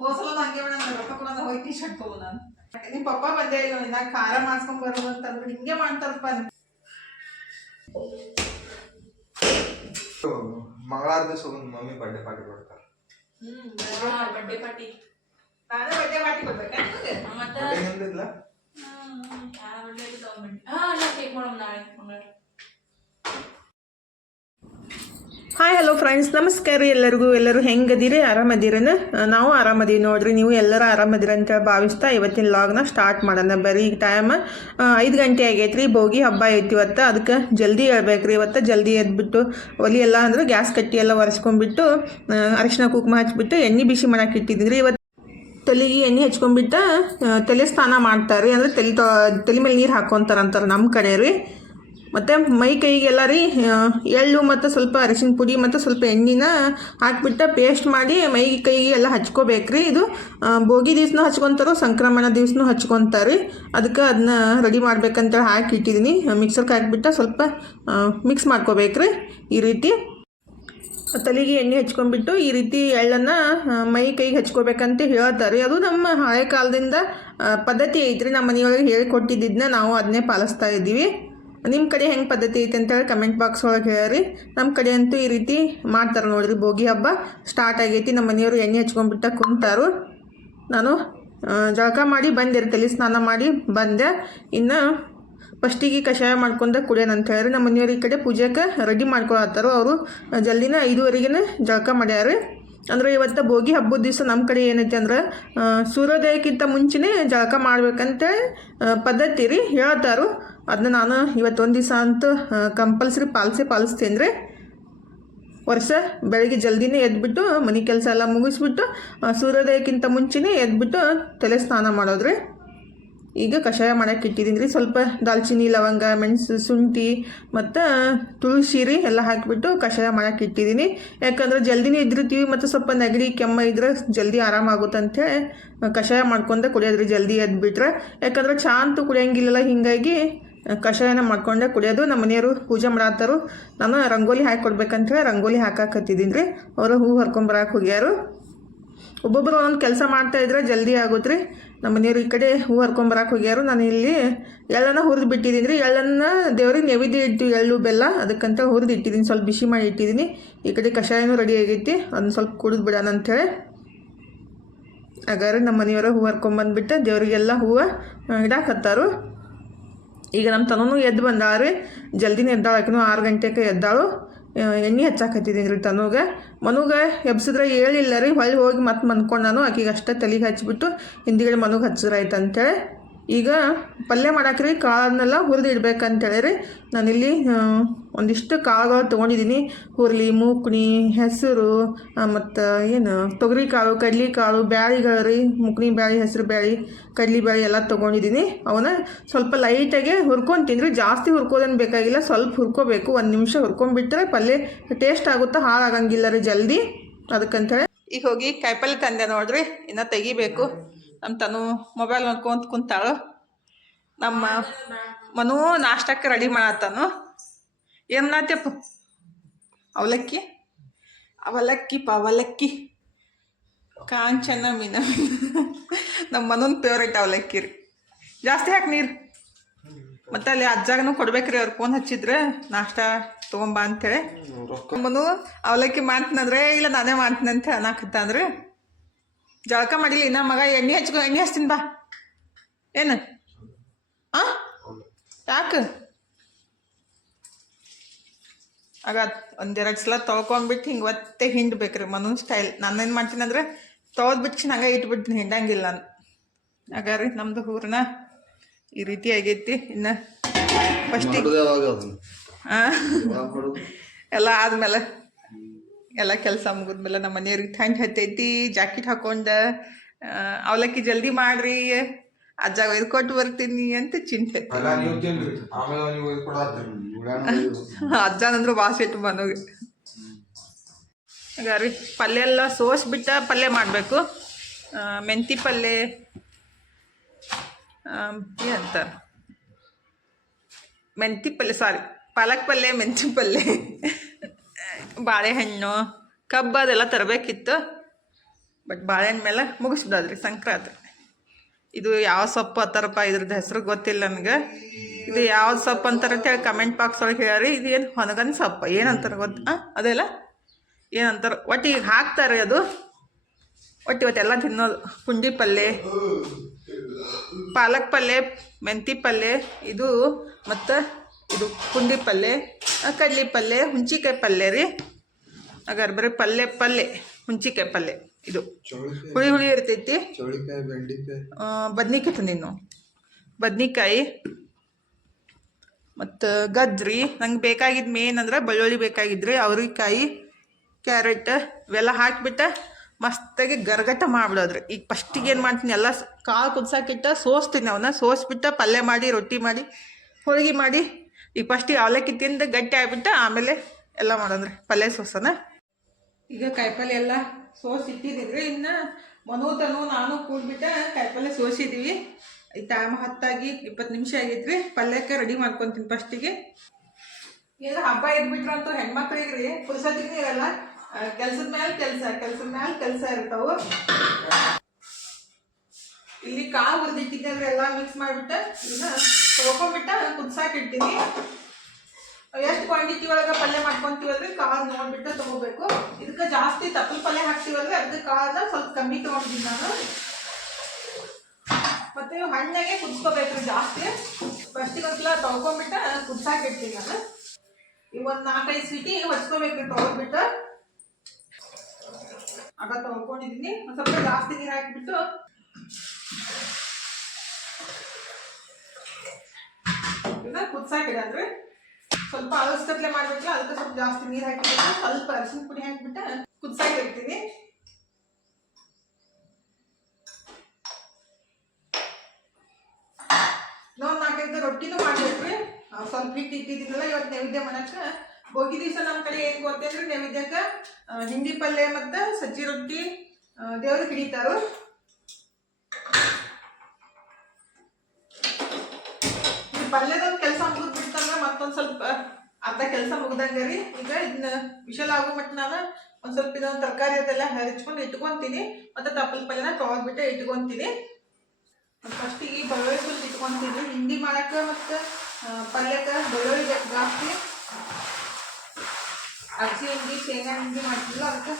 ಹೋಸಲ ಹಂಗೆ ಬೇಡ ರೊಕ್ಕ ಕೊಡೋದ ಹೋಗಿ ಟೀ ಶರ್ಟ್ ತಗೋ ನಾನು ನಿಮ್ಮ ಪಪ್ಪ ಬಂದೇ ಇಲ್ಲ ನಾ ಖಾರ ಮಾಡ್ಸ್ಕೊಂಡ್ ಬರೋದು ಅಂತಂದ್ರೆ ಹಿಂಗೆ ಮಾಡ್ತಾರಪ್ಪ ಮಂಗಳವಾರ ದಿವಸ ಮಮ್ಮಿ ಬರ್ಡೇ ಪಾರ್ಟಿ ಕೊಡ್ತಾರೆ ಬರ್ಡೇ ಪಾರ್ಟಿ ನಾನೇ ಬರ್ಡೇ ಪಾರ್ಟಿ ಕೊಡ್ಬೇಕಾ ನಿಮ್ದಿಲ್ಲ ಹಾಯ್ ಹಲೋ ಫ್ರೆಂಡ್ಸ್ ನಮಸ್ಕಾರ ರೀ ಎಲ್ಲರೂ ಹೆಂಗದಿರಿ ಆರಾಮದಿರೇನ ನಾವು ಆರಾಮದೀವಿ ನೋಡ್ರಿ ನೀವು ಎಲ್ಲರೂ ಆರಾಮದಿರಿ ಅಂತೇಳಿ ಭಾವಿಸ್ತಾ ಇವತ್ತಿನ ಲಾಗ್ನ ಸ್ಟಾರ್ಟ್ ಮಾಡೋಣ ಬರೀ ಈಗ ಟೈಮ್ 5 ಗಂಟೆ ಆಗೈತೆ ರೀ ಭೋಗಿ ಹಬ್ಬ ಐತಿ ಇವತ್ತು ಅದಕ್ಕೆ ಜಲ್ದಿ ಹೇಳ್ಬೇಕ್ರಿ ಇವತ್ತು ಜಲ್ದಿ ಎದ್ಬಿಟ್ಟು ಒಲಿ ಎಲ್ಲ ಅಂದ್ರೆ ಗ್ಯಾಸ್ ಕಟ್ಟಿ ಎಲ್ಲ ಒರೆಸ್ಕೊಂಡ್ಬಿಟ್ಟು ಅರಿಶಿನ ಕುಂಕುಮ ಹಚ್ಬಿಟ್ಟು ಎಣ್ಣೆ ಬಿಸಿ ಮಾಡಕ್ಕೆ ಇಟ್ಟಿದ್ದೀನಿ ರೀ ಇವತ್ತು ತಲೆಗೆ ಎಣ್ಣೆ ಹಚ್ಕೊಂಡ್ಬಿಟ್ಟು ತಲೆ ಸ್ನಾನ ಮಾಡ್ತಾರೆ ಅಂದರೆ ತಲೆ ಮೇಲೆ ನೀರು ಹಾಕ್ಕೊಂತಾರಂತಾರೆ ನಮ್ಮ ಕಡೆ ರೀ ಮತ್ತು ಮೈ ಕೈಗೆಲ್ಲ ರೀ ಎಳ್ಳು ಮತ್ತು ಸ್ವಲ್ಪ ಅರಿಶಿನ ಪುಡಿ ಮತ್ತು ಸ್ವಲ್ಪ ಎಣ್ಣೆನ ಹಾಕಿಬಿಟ್ಟು ಪೇಸ್ಟ್ ಮಾಡಿ ಮೈ ಕೈಗೆ ಎಲ್ಲ ಹಚ್ಕೋಬೇಕ್ರಿ ಇದು ಭೋಗಿ ದಿವ್ಸನೂ ಹಚ್ಕೊತಾರೋ ಸಂಕ್ರಮಣ ದಿವ್ಸನೂ ಹಚ್ಕೊತಾರೆ ಅದಕ್ಕೆ ಅದನ್ನ ರೆಡಿ ಮಾಡ್ಬೇಕಂತೇಳಿ ಹಾಕಿ ಇಟ್ಟಿದ್ದೀನಿ ಮಿಕ್ಸರ್ಗೆ ಹಾಕಿಬಿಟ್ಟು ಸ್ವಲ್ಪ ಮಿಕ್ಸ್ ಮಾಡ್ಕೋಬೇಕ್ರಿ ಈ ರೀತಿ ತಲೆಗೆ ಎಣ್ಣೆ ಹಚ್ಕೊಂಡ್ಬಿಟ್ಟು ಈ ರೀತಿ ಎಳ್ಳನ್ನು ಮೈ ಕೈಗೆ ಹಚ್ಕೋಬೇಕಂತ ಹೇಳ್ತಾರೆ ಅದು ನಮ್ಮ ಹಳೆ ಕಾಲದಿಂದ ಪದ್ಧತಿ ಐತ್ರಿ ನಮ್ಮ ಮನೆಯೊಳಗೆ ಹೇಳಿಕೊಟ್ಟಿದ್ದನ್ನ ನಾವು ಅದನ್ನೇ ಪಾಲಿಸ್ತಾ ಇದ್ದೀವಿ ನಿಮ್ಮ ಕಡೆ ಹೆಂಗೆ ಪದ್ಧತಿ ಐತೆ ಅಂತೇಳಿ ಕಮೆಂಟ್ ಬಾಕ್ಸ್ ಒಳಗೆ ಹೇಳ್ರಿ ನಮ್ಮ ಕಡೆ ಅಂತೂ ಈ ರೀತಿ ಮಾಡ್ತಾರೆ ನೋಡಿರಿ ಭೋಗಿ ಹಬ್ಬ ಸ್ಟಾರ್ಟ್ ಆಗೈತಿ ನಮ್ಮ ಮನೆಯವರು ಎಣ್ಣೆ ಹಚ್ಕೊಂಡ್ಬಿಟ್ಟು ಕುಂತಾರು ನಾನು ಜಳಕ ಮಾಡಿ ಬಂದೆ ತಲೆ ಸ್ನಾನ ಮಾಡಿ ಬಂದೆ ಇನ್ನು ಫಸ್ಟಿಗೆ ಕಷಾಯ ಮಾಡ್ಕೊಂಡು ಕುಡಿಯೋಣ ಅಂತ ಹೇಳ್ರಿ ನಮ್ಮ ಮನೆಯವ್ರ ಈ ಕಡೆ ಪೂಜೆಗೆ ರೆಡಿ ಮಾಡ್ಕೊಳತ್ತಾರೋ ಅವರು ಜಲ್ದಿನ 5:15ಗೆ ಜಳಕ ಮಾಡ್ಯಾರ ಅಂದರೆ ಇವತ್ತು ಭೋಗಿ ಹಬ್ಬದ ದಿವಸ ನಮ್ಮ ಕಡೆ ಏನೈತಿ ಅಂದ್ರೆ ಸೂರ್ಯೋದಯಕ್ಕಿಂತ ಮುಂಚೆನೇ ಜಳಕ ಮಾಡ್ಬೇಕಂತೇಳಿ ಪದ್ಧತಿ ರೀ ಹೇಳ್ತಾರು ಅದನ್ನ ನಾನು ಇವತ್ತೊಂದು ದಿವಸ ಅಂತೂ ಕಂಪಲ್ಸರಿ ಪಾಲಿಸ್ತೇನೆ ರೀ ವರ್ಷ ಬೆಳಗ್ಗೆ ಜಲ್ದಿನೇ ಎದ್ಬಿಟ್ಟು ಮನೆ ಕೆಲಸ ಎಲ್ಲ ಮುಗಿಸ್ಬಿಟ್ಟು ಸೂರ್ಯೋದಯಕ್ಕಿಂತ ಮುಂಚೆನೇ ಎದ್ಬಿಟ್ಟು ತಲೆ ಸ್ನಾನ ಮಾಡೋದ್ರಿ ಈಗ ಕಷಾಯ ಮಾಡೋಕೆ ಇಟ್ಟಿದ್ದೀನಿ ರೀ ಸ್ವಲ್ಪ ದಾಲ್ಚಿನ್ನಿ ಲವಂಗ ಮೆಣಸು ಶುಂಠಿ ಮತ್ತು ತುಳಸಿ ರೀ ಎಲ್ಲ ಹಾಕಿಬಿಟ್ಟು ಕಷಾಯ ಮಾಡೋಕೆ ಇಟ್ಟಿದ್ದೀನಿ ಯಾಕಂದ್ರೆ ಜಲ್ದಿನೇ ಇದ್ದಿರ್ತೀವಿ ಮತ್ತು ಸ್ವಲ್ಪ ನೆಗಡಿ ಕೆಮ್ಮ ಇದ್ರೆ ಜಲ್ದಿ ಆರಾಮಾಗುತ್ತೆ ಅಂಥೇಳಿ ಕಷಾಯ ಮಾಡ್ಕೊಂಡೆ ಕುಡಿಯೋದ್ರಿ ಜಲ್ದಿ ಎದ್ಬಿಟ್ರೆ ಯಾಕಂದ್ರೆ ಚಾ ಅಂತೂ ಕುಡಿಯೋಂಗಿಲ್ಲಲ್ಲ ಹೀಗಾಗಿ ಕಷಾಯನ ಮಾಡ್ಕೊಂಡೆ ಕುಡಿಯೋದು ನಮ್ಮ ಮನೆಯವರು ಪೂಜೆ ಮಾಡತ್ತಾರು ನಾನು ರಂಗೋಲಿ ಹಾಕಿ ಕೊಡ್ಬೇಕಂತೇಳಿ ರಂಗೋಲಿ ಹಾಕಕತ್ತಿದ್ದೀನಿ ರೀ ಅವರು ಹೂ ಹರ್ಕೊಂಬರಕ್ಕೆ ಹೋಗ್ಯಾರು ಒಬ್ಬೊಬ್ಬರು ಒಂದೊಂದು ಕೆಲಸ ಮಾಡ್ತಾಯಿದ್ರೆ ಜಲ್ದಿ ಆಗುತ್ತೆ ರೀ ನಮ್ಮ ಮನೆಯವ್ರು ಈ ಕಡೆ ಹೂ ಹರ್ಕೊಂಬರಕ್ಕೆ ಹೋಗ್ಯಾರು ನಾನು ಇಲ್ಲಿ ಎಳ್ಳನ್ನು ಹುರಿದು ಬಿಟ್ಟಿದ್ದೀನಿ ರೀ ಎಳ್ಳನ್ನು ದೇವ್ರಿಗೆ ನೈವೇದ್ಯ ಇಡ್ತೀವಿ ಎಳ್ಳು ಬೆಲ್ಲ ಅದಕ್ಕಂತ ಹುರಿದು ಇಟ್ಟಿದ್ದೀನಿ ಸ್ವಲ್ಪ ಬಿಸಿ ಮಾಡಿ ಇಟ್ಟಿದ್ದೀನಿ ಈ ಕಡೆ ಕಷಾಯನೂ ರೆಡಿ ಆಗೈತಿ ಅದನ್ನ ಸ್ವಲ್ಪ ಕುಡಿದು ಬಿಡೋಣ ಅಂಥೇಳಿ ಹಾಗಾದ್ರೆ ನಮ್ಮ ಮನೆಯವರು ಹೂ ಹರ್ಕೊಂಬಂದ್ಬಿಟ್ಟು ದೇವರಿಗೆಲ್ಲ ಹೂವು ಇಡಾಕತ್ತಾರು ಈಗ ನಮ್ಮ ತನೂ ಎದ್ದು ಬಂದಾಳು ಜಲ್ದಿನೇ ಎದ್ದಾಳು ಆಕಿನೂ 6 ಗಂಟೆಗೆ ಎದ್ದಾಳು ಎಣ್ಣೆ ಹಚ್ಚಾಕತ್ತಿದ್ದೀನಿ ರೀ ತನೂಗೆ ಮನುಗೆ ಎಬ್ಸಿದ್ರೆ ಹೇಳಿಲ್ಲ ರೀ ಹೊಳ್ಳಿ ಹೋಗಿ ಮತ್ತೆ ಮನ್ಕೊಂಡು ನಾನು ಆಕಿಗೆ ಅಷ್ಟೇ ತಲೆಗೆ ಹಚ್ಬಿಟ್ಟು ಹಿಂದಿಗಡೆ ಮನುಗೆ ಹಚ್ಚಿದ್ರಾಯ್ತು ಅಂತೇಳಿ ಈಗ ಪಲ್ಯ ಮಾಡಾಕ್ರಿ ಕಾಳನ್ನೆಲ್ಲ ಹುರಿದು ಇಡ್ಬೇಕಂತೇಳಿ ರೀ ನಾನಿಲ್ಲಿ ಒಂದಿಷ್ಟು ಕಾಳುಗಳು ತೊಗೊಂಡಿದ್ದೀನಿ ಹುರುಳಿ ಮೂಕ್ಣಿ ಹೆಸರು ಮತ್ತು ಏನು ತೊಗರಿ ಕಾಳು ಕಡ್ಲಿ ಕಾಳು ಬ್ಯಾಳಿಗಳು ರೀ ಮುಕ್ನಿ ಬ್ಯಾಳಿ ಹೆಸರು ಬ್ಯಾಳಿ ಕಡ್ಲಿ ಬ್ಯಾಳಿ ಎಲ್ಲ ತೊಗೊಂಡಿದ್ದೀನಿ ಅವನ್ನ ಸ್ವಲ್ಪ ಲೈಟಾಗೆ ಹುರ್ಕೊತೀನಿ ರೀ ಜಾಸ್ತಿ ಹುರ್ಕೋದೇನು ಬೇಕಾಗಿಲ್ಲ ಸ್ವಲ್ಪ ಹುರ್ಕೋಬೇಕು 1 ನಿಮಿಷ ಹುರ್ಕೊಂಡ್ಬಿಟ್ರೆ ಪಲ್ಯ ಟೇಸ್ಟ್ ಆಗುತ್ತಾ ಹಾಳಾಗಂಗಿಲ್ಲ ರೀ ಜಲ್ದಿ ಅದಕ್ಕಂತೇಳಿ ಈಗ ಹೋಗಿ ಕಾಯಿಪಲ್ಲೆ ತಂದೆ ನೋಡ್ರಿ ಇನ್ನು ತೆಗಿಬೇಕು ನಮ್ಮ ತನು ಮೊಬೈಲ್ ನೋಡ್ಕೊಂತ ಕುಂತಾಳು ನಮ್ಮ ಮನು ನಾಷ್ಟಕ್ಕೆ ರೆಡಿ ಮಾಡತ್ತಾನು ಏನು ಮಾಡತ್ತಪ್ಪ ಅವಲಕ್ಕಿ ಕಾಂಚನ ಮೀನ ನಮ್ಮ ಮನೂನ್ ಫೇವ್ರೇಟ್ ಅವಲಕ್ಕಿ ರೀ ಜಾಸ್ತಿ ಹಾಕಿ ನೀರು ಮತ್ತು ಅಲ್ಲಿ ಅಜ್ಜಾಗನೂ ಕೊಡ್ಬೇಕ್ರಿ ಅವ್ರು ಫೋನ್ ಹಚ್ಚಿದ್ರೆ ನಾಷ್ಟ ತೊಗೊಂಬ ಅಂಥೇಳಿ ಮನು ಅವಲಕ್ಕಿ ಮಾಡ್ತೀನಂದ್ರೆ ಇಲ್ಲ ನಾನೇ ಮಾಡ್ತೀನಿ ಅಂತ ಅನ್ನಕತ್ತಂದ್ರೆ ಜಳಕ ಮಾಡಿಲ್ಲ ಇನ್ನ ಮಗ ಎಣ್ಣೆ ಹಚ್ತೀನಿ ಬಾ ಏನು ಯಾಕೆ ಆಗ 1-2 ಸಲ ತೊಳ್ಕೊಂಡ್ಬಿಟ್ಟು ಹಿಂಗೆ ಒತ್ತೆ ಹಿಂಡ್ಬೇಕ್ರಿ ಮನೂನ್ ಸ್ಟೈಲ್ ನಾನೇನು ಮಾಡ್ತೀನಿ ಅಂದ್ರೆ ತೊಳೆದ್ಬಿಟ್ಟು ಹಂಗೆ ಇಟ್ಬಿಡ್ತೀನಿ ಹಿಂಡಂಗಿಲ್ಲ ನಾನು ಹಾಗಾರಿ ನಮ್ಮದು ಹೂರಣ ಈ ರೀತಿ ಆಗೈತಿ ಇನ್ನು ಫಸ್ಟಿಗೆ ಎಲ್ಲ ಆದ್ಮೇಲೆ ಎಲ್ಲ ಕೆಲಸ ಮುಗಿದ್ಮೇಲೆ ನಮ್ಮ ಮನೆಯವ್ರಿಗೆ ಥಂಡ್ ಹತ್ತೈತಿ ಜಾಕೆಟ್ ಹಾಕೊಂಡು ಅವಲಕ್ಕಿ ಜಲ್ದಿ ಮಾಡ್ರಿ ಅಜ್ಜಾಗ ಒಯ್ದು ಕೊಟ್ಟು ಬರ್ತೀನಿ ಅಂತ ಚಿಂತೆ ಅಜ್ಜನಂದ್ರು ಬಾಸೆಟ್ಟು ಮನೋಗೆ ಈಗ ರೀ ಪಲ್ಯ ಎಲ್ಲ ಸೋಸ್ಬಿಟ್ಟು ಪಲ್ಯ ಮಾಡಬೇಕು ಮೆಂತಿ ಪಲ್ಯ ಏನಂತಾರೆ ಮೆಂತಿ ಪಲ್ಯ ಸಾರಿ ಪಾಲಕ್ ಪಲ್ಯ ಮೆಂತಿ ಪಲ್ಯ ಬಾಳೆಹಣ್ಣು ಕಬ್ಬು ಅದೆಲ್ಲ ತರಬೇಕಿತ್ತು, ಬಟ್ ಬಾಳೆಹಣ್ಣು ಮೇಲೆ ಮುಗಿಸ್ಬಿಡೋದ್ರಿ ಸಂಕ್ರಾಂತಿ. ಇದು ಯಾವ ಸೊಪ್ಪು ಅಂತಾರಪ್ಪ, ಇದ್ರದ್ದು ಹೆಸರು ಗೊತ್ತಿಲ್ಲ ನನಗೆ. ಇದು ಯಾವ ಸೊಪ್ಪು ಅಂತಾರೆ ಅಂತೇಳಿ ಕಮೆಂಟ್ ಬಾಕ್ಸ್ ಒಳಗೆ ಹೇಳ್ರಿ. ಇದು ಏನು ಹೊನಗನ್ ಸೊಪ್ಪು ಏನಂತಾರೆ ಗೊತ್ತಾ? ಅದೆಲ್ಲ ಏನಂತಾರೆ ಒಟ್ಟಿಗೆ ಹಾಕ್ತಾರೆ. ಅದು ಒಟ್ಟೆಲ್ಲ ತಿನ್ನೋದು. ಪುಂಡಿ ಪಲ್ಯ, ಪಾಲಕ್ ಪಲ್ಯ, ಮೆಂತಿ ಪಲ್ಯ, ಇದು ಮತ್ತು ಇದು ಪುಂಡಿ ಪಲ್ಯ, ಕಡ್ಲಿ ಪಲ್ಯ, ಹುಂಚಿಕಾಯಿ ಪಲ್ಯ ರೀ. ಹಾಗಾದ್ರೆ ಬರೀ ಪಲ್ಯ ಹುಂಚಿಕಾಯಿ ಪಲ್ಯ. ಇದು ಹುಳಿ ಇರ್ತೈತಿ. ಚೌಳಿಕಾಯಿ, ಬೆಂಡಿಕಾಯಿ, ಬದ್ನಿಕಾಯಿ ತಂದಿದ್ದು ನಾವು. ಬದ್ನಿಕಾಯಿ ಮತ್ತು ಗಜ್ರಿ. ನಂಗೆ ಬೇಕಾಗಿದ್ದು ಮೇನ್ ಅಂದ್ರೆ ಬೆಳ್ಳುಳ್ಳಿ ಬೇಕಾಗಿದ್ರಿ, ಅವ್ರಿಕಾಯಿ, ಕ್ಯಾರೆಟ್ ಇವೆಲ್ಲ ಹಾಕಿಬಿಟ್ಟು ಮಸ್ತಾಗಿ ಗರ್ಗಟ್ಟ ಮಾಡಿಬಿಡೋದ್ರಿ. ಈಗ ಫಸ್ಟಿಗೆ ಏನು ಮಾಡ್ತೀನಿ, ಎಲ್ಲ ಕಾಳು ಕುದ್ಸಾಕಿಟ್ಟು ಸೋಸ್ತೀನಿ. ಅವನ್ನ ಸೋಸ್ಬಿಟ್ಟು ಪಲ್ಯ ಮಾಡಿ, ರೊಟ್ಟಿ ಮಾಡಿ, ಹೋಳಿಗೆ ಮಾಡಿ, ಈಗ ಫಸ್ಟಿಗೆ ಅವಲಕ್ಕಿ ತಿಂದು ಗಟ್ಟಿ ಆಗಿಬಿಟ್ಟು ಆಮೇಲೆ ಎಲ್ಲ ಮಾಡೋದ್ರಿ ಪಲ್ಯ ಸೋಸೋಣ. ಈಗ ಕಾಯಿಪಲ್ಯ ಎಲ್ಲ ಸೋಸಿ ಇಟ್ಟಿದ್ದೀವಿ. ಇನ್ನು ಮನೋತನು ನಾನು ಕೂಡ್ಬಿಟ್ಟು ಕಾಯಿಪಲ್ಯ ಸೋಸಿದ್ದೀವಿ. ಈ ಟೈಮ್ 10 ನಿಮಿಷ ಆಗೈತ್ರಿ. ಪಲ್ಯಕ್ಕೆ ರೆಡಿ ಮಾಡ್ಕೊತೀನಿ ಫಸ್ಟಿಗೆ. ಈಗ ಹಬ್ಬ ಇದ್ಬಿಟ್ರೆ ಅಂತೂ ಹೆಣ್ಮಕ್ಳಿಗೆ ರೀ ಪುಲ್ಸತಿಗೆ ಇರಲ್ಲ. ಕೆಲ್ಸದ ಮೇಲೆ ಕೆಲಸ ಇರ್ತಾವೆ. ಇಲ್ಲಿ ಕಾಳು ಹುರಿದಿಟ್ಟಿದ್ರೆ ಎಲ್ಲ ಮಿಕ್ಸ್ ಮಾಡಿಬಿಟ್ಟು ಇದನ್ನ ತೊಳ್ಕೊಂಡ್ಬಿಟ್ಟು ಕುದ್ಸಾಕಿಡ್ತೀನಿ. ಎಷ್ಟು ಕ್ವಾಂಟಿಟಿ ಒಳಗೆ ಪಲ್ಯ ಮಾಡ್ಕೊತೀವಲ್ರಿ, ಕಾಳು ನೋಡ್ಬಿಟ್ಟು ತೊಗೋಬೇಕು. ಇದಕ್ಕೆ ಜಾಸ್ತಿ ತಪ್ಪಲು ಪಲ್ಯ ಹಾಕ್ತೀವಲ್ರಿ, ಅದಕ್ಕೆ ಕಾಳನ್ನ ಸ್ವಲ್ಪ ಕಮ್ಮಿ ತೊಗೊಂಡಿದ್ದೀನಿ ನಾನು. ಮತ್ತು ಹಣ್ಣಾಗೆ ಕುದಿಸ್ಕೋಬೇಕ್ರಿ ಜಾಸ್ತಿ. ಫಸ್ಟಿಗೆ ಒಂದ್ಸಲ ತೊಳ್ಕೊಂಡ್ಬಿಟ್ಟು ಕುದ್ಸಾಕಿಡ್ತೀನಿ ನಾನು. ಈಗ ಒಂದು 4-5 ಸೀಟಿ ಹೊಚ್ಕೋಬೇಕ್ರಿ ತೊಗೊಳ್ಬಿಟ್ಟು. ಆಗ ತೊಳ್ಕೊಂಡಿದ್ದೀನಿ. ಒಂದು ಸ್ವಲ್ಪ ಜಾಸ್ತಿ ನೀರು ಹಾಕಿಬಿಟ್ಟು ಇದನ್ನ ಕುದ್ಸಾಕಿಡಂದ್ರೆ ಸ್ವಲ್ಪ ಅಳಸ್ಕತ್ಲೆ ಮಾಡ್ಬೇಕಲ್ಲ, ಅದಕ್ಕೆ ಸ್ವಲ್ಪ ಜಾಸ್ತಿ ನೀರು ಹಾಕಿಬಿಟ್ಟು ಸ್ವಲ್ಪ ಅರಿಶಿನ ಪುಡಿ ಹಾಕಿಬಿಟ್ಟು ಕುದ್ಸಾಕಿರ್ತೀನಿ. ಇನ್ನೊಂದು 4-5 ರೊಟ್ಟಿನೂ ಮಾಡ್ಬೇಕ್ರಿ. ಸ್ವಲ್ಪ ಹಿಟ್ಟು ಇಟ್ಟಿದ್ದೀನಲ್ಲ ಇವತ್ತು ನೈವೇದ್ಯ ಮಾಡಕ್ಕೆ. ಹೋಗಿ ದಿವಸ ನಮ್ಮ ಕಡೆ ಏನು ಗೊತ್ತೇನ್ರಿ, ನೈವೇದ್ಯಕ್ಕೆ ಹಿಂಡಿ ಪಲ್ಯ ಮತ್ತು ಸಜ್ಜಿ ರೊಟ್ಟಿ ದೇವ್ರಿಗೆ ಹಿಡಿತಾರು. ಈ ಪಲ್ಯದೊಂದು ಕೆಲಸ ಮುಗಿದ್ಬಿಡ್ತಂದ್ರೆ ಮತ್ತೊಂದು ಸ್ವಲ್ಪ ಅರ್ಧ ಕೆಲಸ ಮುಗ್ದಂಗೆ ರೀ. ಈಗ ಇದನ್ನ ವಿಷಲ್ ಆಗೋ ಮಟ್ಟ ನಾನು ಒಂದು ಸ್ವಲ್ಪ ಇದೊಂದು ತರಕಾರಿ ಅದೆಲ್ಲ ಹರಿಚ್ಕೊಂಡು ಇಟ್ಕೊತೀನಿ. ಮತ್ತು ತಪ್ಪಲ ಪಲ್ಯನ ತೊಳೆದ್ಬಿಟ್ಟು ಇಟ್ಕೊತೀನಿ. ಫಸ್ಟಿಗೆ ಬೆಳ್ಳುಳ್ಳಿ ಸ್ವಲ್ಪ ಇಟ್ಕೊತೀನಿ. ಹಿಂಡಿ ಮಾಡಕ್ಕೆ ಮತ್ತು ಪಲ್ಯಕ್ಕೆ ಬೆಳ್ಳುಳ್ಳಿ ಬೇಕು ಜಾಸ್ತಿ. ಅಕ್ಕಿ ಹಿಂಡಿ, ಶೇಂಗಾ ಹಿಂಡಿ ಮಾಡ್ತಿಲ್ಲ, ಅದಕ್ಕೆ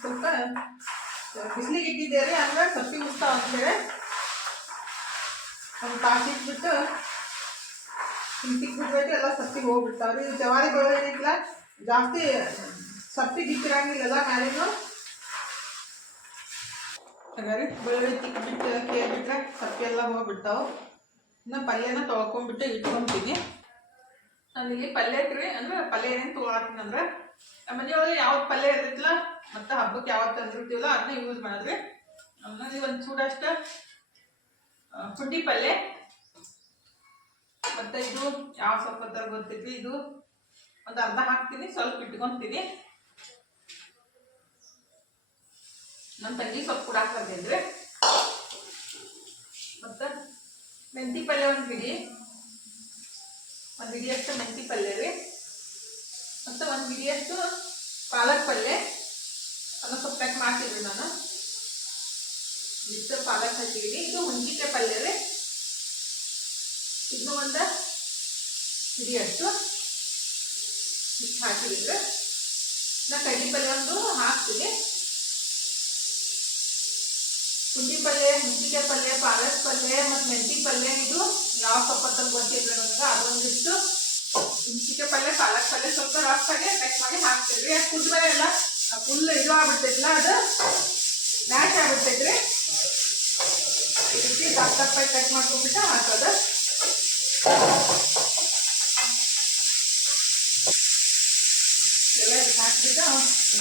ಸ್ವಲ್ಪ ಬಿಸಿಲಿಗೆ ಇಟ್ಟಿದ್ದೆ ರೀ. ಅಂದ್ರೆ ಸಪ್ಪಿ ಮುಸ್ತಾವ ಅಂತೇಳಿ ಒಂದು ತಾಸು ಇಟ್ಬಿಟ್ಟು ತಿಕ್ಬಿಟ್ಬಿಟ್ಟು ಎಲ್ಲ ಸಪ್ಪಿಗೆ ಹೋಗ್ಬಿಡ್ತಾವ್ರಿ. ಇದು ಜವಾರಿ ಬೆಳ್ಳುಳ್ಳಿ ಇಟ್ಟಿಲ್ಲ, ಜಾಸ್ತಿ ಸಪ್ಪಿ ದಿಕ್ಕಿರಂಗಿಲ್ಲಲ್ಲ ಮ್ಯಾಲಿನೂ. ಹಾಗಾದ್ರೆ ಬೆಳ್ಳುಳ್ಳಿ ತಿಕ್ಬಿಟ್ಟು ಕೇಳ್ಬಿಟ್ರೆ ಸಪ್ಪಿ ಎಲ್ಲ ಹೋಗ್ಬಿಡ್ತಾವೆ. ಇನ್ನು ಪಲ್ಯನ ತೊಳ್ಕೊಂಡ್ಬಿಟ್ಟು ಇಟ್ಕೊತೀನಿ. ನಾನಿಲ್ಲಿ ಪಲ್ಯ ಐತ್ರಿ, ಅಂದ್ರೆ ಪಲ್ಯ ಏನೇನು ತೊಗೊಳತ್ತೀನಿ ಅಂದ್ರೆ ನಮ್ಮ ಮನೆಯೊಳಗೆ ಯಾವ್ದು ಪಲ್ಯ ಇರ್ತೈತಿಲ್ಲ ಮತ್ತು ಹಬ್ಬಕ್ಕೆ ಯಾವತ್ತು ತಂದಿರ್ತೀವಲ್ಲ ಅದನ್ನ ಯೂಸ್ ಮಾಡಿದ್ರಿ. ನನಗೆ ಒಂದು ಚೂಡಷ್ಟು ಪುಂಡಿ ಪಲ್ಯ ಮತ್ತು ಇದು ಯಾವ ಸೊಪ್ಪು ಅಂತಾರೆ ಗೊತ್ತೈತಿ, ಇದು ಒಂದು ಅರ್ಧ ಹಾಕ್ತೀನಿ, ಸ್ವಲ್ಪ ಇಟ್ಕೊತೀನಿ. ನನ್ನ ತಂಗಿ ಸೊಪ್ಪು ಕೂಡ ಹಾಕ್ಬಂದಿದ್ರಿ. ಮತ್ತು ಮೆಂತಿ ಪಲ್ಯ ಒಂದು ಹಿಡಿಯಷ್ಟು ಮೆಂತಿ ಪಲ್ಯ ರೀ. ಮತ್ತು ಒಂದು ಹಿಡಿಯಷ್ಟು ಪಾಲಕ್ ಪಲ್ಯ, ಅದನ್ನು ಸ್ವಲ್ಪ ಕಟ್ ಮಾಡ್ತಿದ್ವಿ ನಾನು. ಇಷ್ಟು ಪಾಲಕ್ ಹಾಕಿದ್ದೀನಿ. ಇದು ಹುಂಚಿಕಾಯಿ ಪಲ್ಯ ರೀ. ಇದನ್ನು ಒಂದು ಹಿಡಿಯಷ್ಟು ಇಷ್ಟು ಹಾಕಿದ್ರೆ ನಾ ಕಡ್ಲಿ ಪಲ್ಯ ಒಂದು ಹಾಕ್ತೀನಿ. ಪುಂಡಿ ಪಲ್ಯ, ಹುಂಚಿಕಾಯಿ ಪಲ್ಯ, ಪಾಲಕ್ ಪಲ್ಯ ಮತ್ತು ಮೆಂತಿ ಪಲ್ಯ ಇದು ಯಾವ ಸೊಪ್ಪು ಅಂತ ಗೊತ್ತಿಲ್ಲ ನನಗೆ. ಅದೊಂದಿಷ್ಟು ಹುಂಚಿಕಾಯಿ ಪಲ್ಯ, ಪಾಲಕ್ ಪಲ್ಯ ಸ್ವಲ್ಪ ರಫಾಗಿ ಕಟ್ ಮಾಡಿ ಹಾಕ್ತಿದ್ರಿ. ಅದು ಕುದ್ಮೇಲೆ ಎಲ್ಲ ಫುಲ್ ಇದು ಆಗ್ಬಿಡ್ತೈತಿಲ್ಲ, ಅದು ಮ್ಯಾಶ್ ಆಗ್ಬಿಡ್ತೈತ್ರಿ. ಈ ರೀತಿ ದಪ್ಪಾಗಿ ಕಟ್ ಮಾಡ್ಕೊಂಡ್ಬಿಟ್ಟು ಹಾಕೋದು. ಎಲ್ಲ ಹಾಕ್ಬಿಟ್ಟು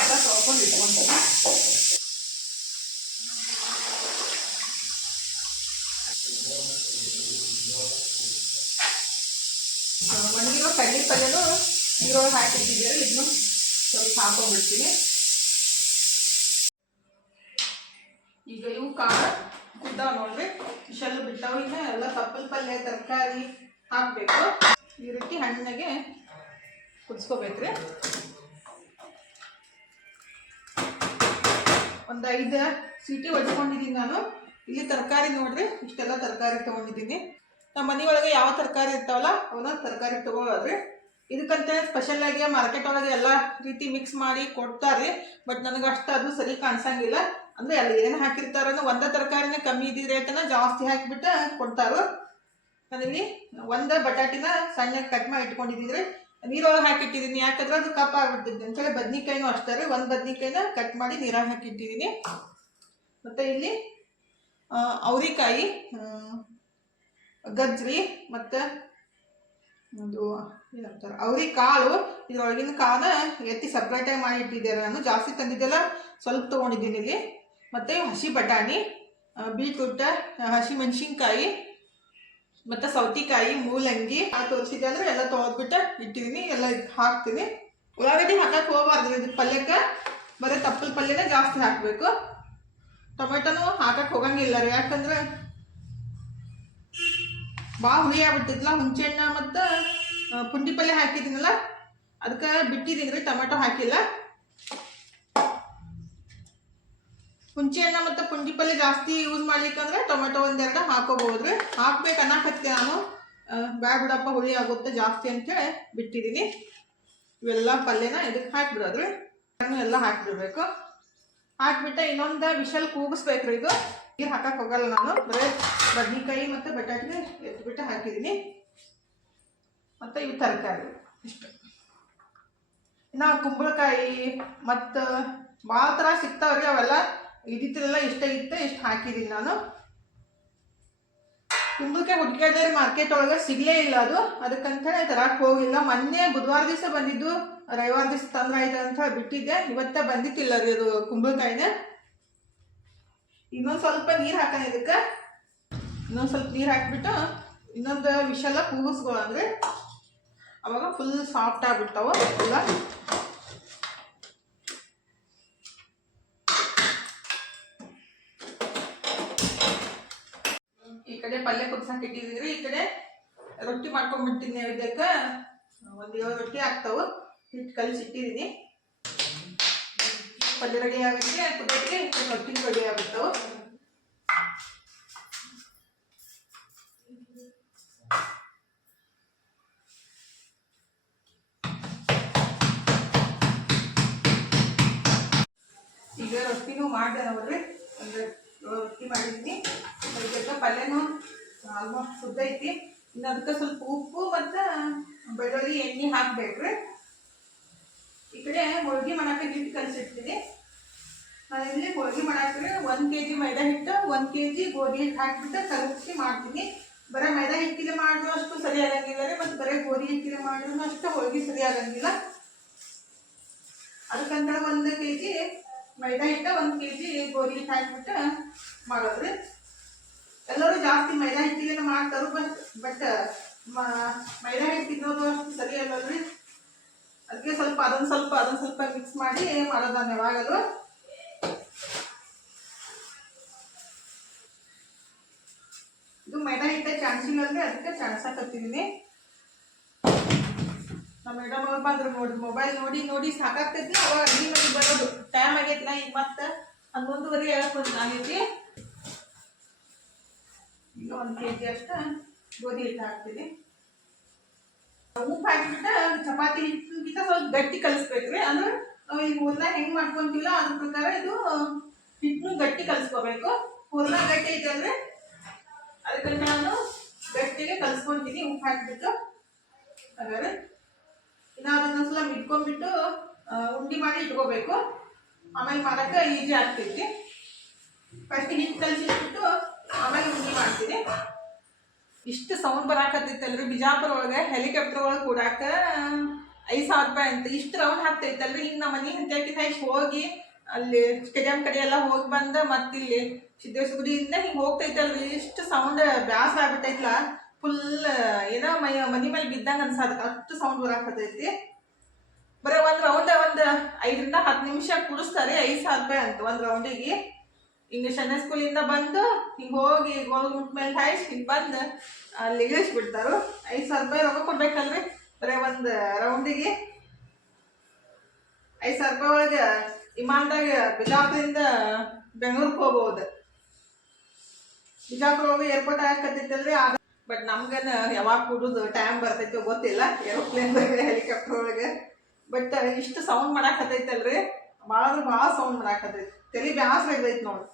ಎಲ್ಲ ತೊಳ್ಕೊಂಡು ಇಟ್ಕೊಂತೀನಿ. ಮನೆಗಿರೋ ಕಡ್ಲಿ ಪಲ್ಯನೂ ನೀರೊಳಗೆ ಹಾಕಿಟ್ಟಿದ್ದೀರಿ, ಇದನ್ನು ಸ್ವಲ್ಪ ಹಾಕೊಂಡ್ಬಿಡ್ತೀನಿ. ಈಗ ಇವು ಕಾಳು ಕುದ್ದಾವ ನೋಡ್ರಿ, ಶೆಲ್ ಬಿಟ್ಟಾವ. ಇನ್ನು ಎಲ್ಲ ತಪ್ಪಲ ಪಲ್ಯ, ತರಕಾರಿ ಹಾಕಬೇಕು. ಈ ರೀತಿ ಹಣ್ಣಾಗೆ ಕುದಿಸ್ಕೋಬೇಕ್ರಿ. ಒಂದು 5 ಸೀಟಿ ಹೊಡ್ಕೊಂಡಿದ್ದೀನಿ ನಾನು. ಇಲ್ಲಿ ತರಕಾರಿ ನೋಡ್ರಿ, ಇಷ್ಟೆಲ್ಲ ತರಕಾರಿ ತೊಗೊಂಡಿದ್ದೀನಿ. ನಮ್ಮ ಮನೆಯೊಳಗೆ ಯಾವ ತರಕಾರಿ ಇರ್ತಾವಲ್ಲ ಅವನ್ನ ತರಕಾರಿ ತೊಗೊಳೋದ್ರಿ. ಇದಕ್ಕಂತ ಸ್ಪೆಷಲಾಗಿ ಮಾರ್ಕೆಟ್ ಒಳಗೆ ಎಲ್ಲ ರೀತಿ ಮಿಕ್ಸ್ ಮಾಡಿ ಕೊಡ್ತಾರೆ. ಬಟ್ ನನಗೆ ಅಷ್ಟು ಅದು ಸರಿ ಕಾಣಿಸಂಗಿಲ್ಲ. ಅಂದರೆ ಅಲ್ಲಿ ಏನೇನು ಹಾಕಿರ್ತಾರೋ ಒಂದೇ ತರಕಾರಿನೇ ಕಮ್ಮಿ ಇದ್ದಿದ್ದ ರೇಟನ್ನು ಜಾಸ್ತಿ ಹಾಕಿಬಿಟ್ಟು ಕೊಡ್ತಾರೋ. ನಾನಿಲ್ಲಿ ಒಂದು ಬಟಾಟಿನ ಸಣ್ಣಗೆ ಕಟ್ ಮಾಡಿ ಇಟ್ಕೊಂಡಿದ್ದಿದ್ರೆ ನೀರೊಳಗೆ ಹಾಕಿಟ್ಟಿದ್ದೀನಿ. ಯಾಕಂದ್ರೆ ಅದು ಕಪ್ ಆಗ್ಬಿಟ್ಟಿದ್ದೆ ಅಂತೇಳಿ. ಬದ್ನಿಕಾಯಿನೂ ಅಷ್ಟೇ ರೀ, ಒಂದು ಬದ್ನಿಕಾಯಿನ ಕಟ್ ಮಾಡಿ ನೀರಾಗಿ ಹಾಕಿಟ್ಟಿದ್ದೀನಿ. ಮತ್ತು ಇಲ್ಲಿ ಅವರಿಕಾಯಿ, ಗಜ್ರಿ ಮತ್ತು ಒಂದು ಏನಂತಾರೆ ಅವರಿ ಕಾಳು. ಇದರೊಳಗಿನ ಕಾಳನ್ನ ಎತ್ತಿ ಸಪ್ರೇಟಾಗಿ ಮಾಡಿ ಇಟ್ಟಿದ್ದಾರೆ. ನಾನು ಜಾಸ್ತಿ ತಂದಿದ್ದೆಲ್ಲ ಸ್ವಲ್ಪ ತೊಗೊಂಡಿದ್ದೀನಿ ಇಲ್ಲಿ. ಮತ್ತು ಹಸಿ ಬಟಾಣಿ, ಬೀಟ್ರೂಟ, ಹಸಿ ಮೆಣಸಿನ್ಕಾಯಿ ಮತ್ತು ಸೌತೆಕಾಯಿ, ಮೂಲಂಗಿ ತೋರಿಸಿದೆ ಅಂದರೆ ಎಲ್ಲ ತೊಗೊಳ್ಬಿಟ್ಟು ಇಟ್ಟಿದ್ದೀನಿ. ಎಲ್ಲ ಹಾಕ್ತೀನಿ. ಉಳ್ಳಾಗಡ್ಡಿ ಹಾಕಕ್ಕೆ ಹೋಗಬಾರ್ದು ಇದು ಪಲ್ಯಕ್ಕೆ, ಬರೀ ತಪ್ಪಲ ಪಲ್ಯನೇ ಜಾಸ್ತಿ ಹಾಕಬೇಕು. ಟೊಮೆಟೊನೂ ಹಾಕಕ್ಕೆ ಹೋಗಂಗಿಲ್ಲ ರೀ, ಯಾಕಂದ್ರೆ ಭಾಳ ಹುಳಿ ಆಗ್ಬಿಟ್ಟಿದ್ಲ. ಹುಂಚೆಹಣ್ಣ ಮತ್ತು ಪುಂಡಿ ಪಲ್ಯ ಹಾಕಿದ್ದೀನಲ್ಲ ಅದಕ್ಕೆ ಬಿಟ್ಟಿದ್ದೀನಿ ರೀ, ಟೊಮೆಟೊ ಹಾಕಿಲ್ಲ. ಹುಂಚೆಹಣ್ಣ ಮತ್ತು ಪುಂಡಿ ಪಲ್ಯ ಜಾಸ್ತಿ ಯೂಸ್ ಮಾಡ್ಲಿಕ್ಕಂದ್ರೆ ಟೊಮೆಟೊ ಒಂದೆರಡು ಹಾಕೋಬೋದ್ರಿ. ಹಾಕ್ಬೇಕು ಅನ್ನಕತ್ತೆ ನಾನು, ಬ್ಯಾಡ ಬಿಡಪ್ಪ ಹುಳಿ ಆಗುತ್ತೆ ಜಾಸ್ತಿ ಅಂತೇಳಿ ಬಿಟ್ಟಿದ್ದೀನಿ. ಇವೆಲ್ಲ ಪಲ್ಯನ ಇದಕ್ಕೆ ಹಾಕಿಬಿಡೋದ್ರಿ. ಎಲ್ಲ ಹಾಕಿಬಿಡ್ಬೇಕು. ಹಾಕಿಬಿಟ್ಟು ಇನ್ನೊಂದು ವಿಷಲ್ ಕೂಗಿಸ್ಬೇಕ್ರಿ. ಇದು ನೀರು ಹಾಕಕ್ಕೆ ಹೋಗಲ್ಲ ನಾನು, ಬರೀ ಬದ್ನಿಕಾಯಿ ಮತ್ತು ಬಟಾಟಿಗೆ ಎತ್ಬಿಟ್ಟು ಹಾಕಿದ್ದೀನಿ. ಮತ್ತು ಇವು ತರಕಾರಿ ಇಷ್ಟು. ಇನ್ನು ಕುಂಬಳಕಾಯಿ ಮತ್ತು ಭಾಳ ಥರ ಸಿಗ್ತಾವ್ರಿ, ಅವೆಲ್ಲ ಇದಿತ್ತಲ್ಲ ಇಷ್ಟ ಇತ್ತು ಇಷ್ಟು ಹಾಕಿದ್ದೀನಿ ನಾನು. ಕುಂಬಳಕಾಯಿ ಹುಡ್ಕಾಡಿದ್ರೆ ಮಾರ್ಕೆಟ್ ಒಳಗೆ ಸಿಗಲೇ ಇಲ್ಲ ಅದು, ಅದಕ್ಕಂತೇಳಿ ತರಕ್ಕೆ ಹೋಗಿಲ್ಲ. ಮೊನ್ನೆ ಬುಧವಾರ ದಿವಸ ಬಂದಿದ್ದು, ರವಿವಾರ ದಿವಸ ತಂದ್ರೆ ಆಯ್ತು ಅಂತ ಬಿಟ್ಟಿದ್ದೆ. ಇವತ್ತ ಬಂದಿತ್ತಿಲ್ಲ ರೀ ಅದು ಕುಂಬಳಕಾಯಿನ. ಇನ್ನೊಂದು ಸ್ವಲ್ಪ ನೀರು ಹಾಕೋಣ ಇದಕ್ಕೆ. ಇನ್ನೊಂದು ಸ್ವಲ್ಪ ನೀರು ಹಾಕಿಬಿಟ್ಟು ಇನ್ನೊಂದು ವಿಷಲ ಕೂಗಿಸ್ಕೊಳ್ಳಂದ್ರೆ ಅವಾಗ ಫುಲ್ ಸಾಫ್ಟ್ ಆಗಿಬಿಡ್ತಾವೆ ಎಲ್ಲ. ಈ ಕಡೆ ಪಲ್ಯ ಕುದಿಸಕ್ಕೆ ಇಟ್ಟಿದ್ದೀರಿ, ಈ ಕಡೆ ರೊಟ್ಟಿ ಮಾಡ್ಕೊಂಡ್ಬಿಡ್ತೀನಿ. ಇದಕ್ಕೆ ಒಂದು 7 ರೊಟ್ಟಿ ಆಗ್ತಾವೆ. ಹಿಟ್ಟು ಕಲಿಸಿಟ್ಟಿದ್ದೀನಿ. ಪಲ್ಯ ರೆಡಿ ಆಗುತ್ತೆ, ಕುದಿಯಕ್ಕೆ ರೊಟ್ಟಿ ರೆಡಿ ಆಗುತ್ತವೆ. ಈಗ ರೊಟ್ಟಿನೂ ಮಾಡಿದೆ ನೋಡ್ರಿ, ಒಂದು ರೊಟ್ಟಿ ಮಾಡಿದ್ದೀನಿ. ಅದಕ್ಕೆ ಪಲ್ಯನೂ ಆಲ್ಮೋಸ್ಟ್ ಸುದ್ದೈತಿ. ಇನ್ನು ಅದಕ್ಕೆ ಸ್ವಲ್ಪ ಉಪ್ಪು ಮತ್ತು ಬೆಳ್ಳುಳ್ಳಿ ಎಣ್ಣೆ ಹಾಕ್ಬೇಕ್ರಿ. ಈ ಕಡೆ ಹೋಳ್ಗೆ ಮಾಡಕ್ಕೆ ಹಿಟ್ಟು ಕಲಿಸಿರ್ತೀನಿ. ನಾನು ಇಲ್ಲಿ ಹೋಳ್ಗೆ ಮಾಡಾಕ್ರಿ 1 kg ಮೈದಾ ಹಿಟ್ಟು, 1 kg ಗೋಧಿ ಹಿಟ್ಟು ಹಾಕಿಬಿಟ್ಟು ಕಲಸಿ ಮಾಡ್ತೀನಿ. ಬರೀ ಮೈದಾ ಹಿಟ್ಟಿಗೆ ಮಾಡಿದ್ರು ಅಷ್ಟು ಸರಿ ಆಗಂಗಿಲ್ಲ ರೀ, ಮತ್ತು ಬರೀ ಗೋಧಿ ಹಿಟ್ಟಿಗೆ ಮಾಡಿದ್ರು ಅಷ್ಟು ಹೋಳ್ಗೆ ಸರಿ ಆಗಂಗಿಲ್ಲ. ಅದಕ್ಕಂತ 1 kg ಮೈದಾ ಹಿಟ್ಟು, 1 kg ಗೋಧಿ ಹಿಟ್ಟು ಹಾಕಿಬಿಟ್ಟು ಮಾಡೋದ್ರಿ. ಎಲ್ಲರೂ ಜಾಸ್ತಿ ಮೈದಾ ಹಿಟ್ಟಿಗೆ ಮಾಡ್ತಾರೆ, ಬಟ್ ಮೈದಾ ಹಿಟ್ಟು ತಿನ್ನೋದು ಅಷ್ಟು ಸರಿ ಅಲ್ಲಲ್ರಿ. ಅದಕ್ಕೆ ಸ್ವಲ್ಪ ಅದೊಂದು ಸ್ವಲ್ಪ ಮಿಕ್ಸ್ ಮಾಡಿ ಮಾಡೋದು ನಾನು ಯಾವಾಗಲೂ. ಇದು ಮೈದಾ ಹಿಟ್ಟೆ ಚಾನ್ಸಿಲ್ಲ ಅಂದ್ರೆ ಅದಕ್ಕೆ ಚಾನ್ಸಕತ್ತಿದ್ದೀನಿ. ನಮ್ಮ ಮೇಡಮ್ ಅವ್ರು ಬಂದ್ರು ನೋಡಿ, ಮೊಬೈಲ್ ನೋಡಿ ನೋಡಿ ಸಾಕಾಗ್ತೈತಿ. ಅವಾಗ ಅಡುಗೆ ಮನೆಗೆ ಬರೋದು ಟೈಮ್ ಆಗೈತಿ. ನಾ ಈಗ ಮತ್ತೆ 11:30 ಆಗೈತಿ. ಈಗ 1 kg ಅಷ್ಟು ಗೋಧಿ ಹಿಟ್ಟು ಹಾಕ್ತೀನಿ. ಉಪ್ಪು ಹಾಕಿಬಿಟ್ಟು ಚಪಾತಿ ಹಿಟ್ಟಿಗಿಂತ ಸ್ವಲ್ಪ ಗಟ್ಟಿ ಕಲಿಸ್ಬೇಕ್ರಿ. ಅಂದ್ರೆ ನಾವು ಈ ಹೂರ್ಣ ಹೆಂಗೆ ಮಾಡ್ಕೊಂತೀವಲ್ಲ ಅದ್ರ ಪ್ರಕಾರ ಇದು ಹಿಟ್ಟನ್ನು ಗಟ್ಟಿ ಕಲಿಸ್ಕೋಬೇಕು. ಹೂರ್ಣ ಗಟ್ಟಿ ಐತೆ ಅಂದರೆ ಅದಕ್ಕೆ ನಾನು ಗಟ್ಟಿಗೆ ಕಲಿಸ್ಕೊತೀನಿ ಉಪ್ಪು ಹಾಕಿಬಿಟ್ಟು. ಹಾಗಾದ್ರೆ ಇನ್ನು ಅದನ್ನೊಂದ್ಸಲ ಮಿಟ್ಕೊಂಡ್ಬಿಟ್ಟು ಉಂಡೆ ಮಾಡಿ ಇಟ್ಕೋಬೇಕು. ಆಮೇಲೆ ಮಾಡೋಕ್ಕೆ ಈಜಿ ಆಗ್ತೈತಿ. ಫಸ್ಟ್ ಹಿಟ್ಟು ಕಲಿಸಿಟ್ಬಿಟ್ಟು ಆಮೇಲೆ ಉಂಡೆ ಮಾಡ್ತೀನಿ. ಇಷ್ಟು ಸೌಂಡ್ ಬರಾಕತ್ತೈತಲ್ರಿ. ಬಿಜಾಪುರ ಒಳಗೆ ಹೆಲಿಕಾಪ್ಟರ್ ಒಳಗೆ ಕೂಡಾಕ 5,000 ರೂಪಾಯಿ ಅಂತ. ಇಷ್ಟು ರೌಂಡ್ ಹಾಕ್ತೈತಲ್ರಿ. ಹಿಂಗೆ ನಮ್ಮ ಮನೆ ಹಂತಕಿಂತ ಇಷ್ಟು ಹೋಗಿ ಅಲ್ಲಿ ಸ್ಟೇಡಿಯಂ ಕಡೆ ಎಲ್ಲ ಹೋಗಿ ಬಂದು ಮತ್ತೆ ಇಲ್ಲಿ ಸಿದ್ದೇಶ್ವರ ಗುಡಿಯಿಂದ ಹಿಂಗೆ ಹೋಗ್ತೈತಲ್ರಿ. ಇಷ್ಟು ಸೌಂಡ್ ಬ್ಯಾಸರ ಆಗ್ಬಿಟ್ಟೈತ್ಲ. ಫುಲ್ ಏನೋ ಮನೆ ಮೇಲೆ ಬಿದ್ದಂಗೆ ಅನ್ಸದ, ಅಷ್ಟು ಸೌಂಡ್ ಬರಾಕತ್ತೈತಿ. ಬರೀ ಒಂದು ರೌಂಡ್ ಒಂದು 5 ರಿಂದ 10 ನಿಮಿಷ ಕೂಡಿಸ್ತಾರೆ. 5,000 ರೂಪಾಯಿ ಅಂತ ಒಂದು ರೌಂಡಿಗೆ. ಹಿಂಗೆ ಶನಿ ಸ್ಕೂಲಿಂದ ಬಂದು ಹಿಂಗೆ ಹೋಗಿ ಗೋಲ್ಗುಂಟ್ ಮೇಲೆ ಹಾಯಿಸಿ ಹಿಂಗೆ ಬಂದು ಅಲ್ಲಿ ಇಳಿಸ್ಬಿಡ್ತಾರು. 5,000 ರೂಪಾಯಿ ರೊಕ್ಕ ಕೊಡ್ಬೇಕಲ್ರಿ ಬರೀ ಒಂದು ರೌಂಡಿಗೆ. 5,000 ರೂಪಾಯಿ ಒಳಗೆ ವಿಮಾನದಾಗ ಬಿಜಾಪುರದಿಂದ ಬೆಂಗಳೂರಿಗೆ ಹೋಗ್ಬೋದು. ಬಿಜಾಪುರ ಹೋಗಿ ಏರ್ಪೋರ್ಟ್ ಹಾಕತ್ತೈತಲ್ರಿ ಆಗ. ಬಟ್ ನಮ್ಗನ ಯಾವಾಗ ಕೂಡುದು ಟೈಮ್ ಬರ್ತೈತೋ ಗೊತ್ತಿಲ್ಲ, ಏರೋಪ್ಲೇನ್ದಾಗ ಹೆಲಿಕಾಪ್ಟರ್ ಒಳಗೆ. ಬಟ್ ಇಷ್ಟು ಸೌಂಡ್ ಮಾಡಾಕತ್ತೈತಲ್ರಿ, ಭಾಳ ಅಂದ್ರೆ ಭಾಳ ಸೌಂಡ್ ಮಾಡಾಕತ್ತೈತಿ. ತಲೆ ಬ್ಯಾಸರ ಆಗೈತಿ ನೋಡಿ.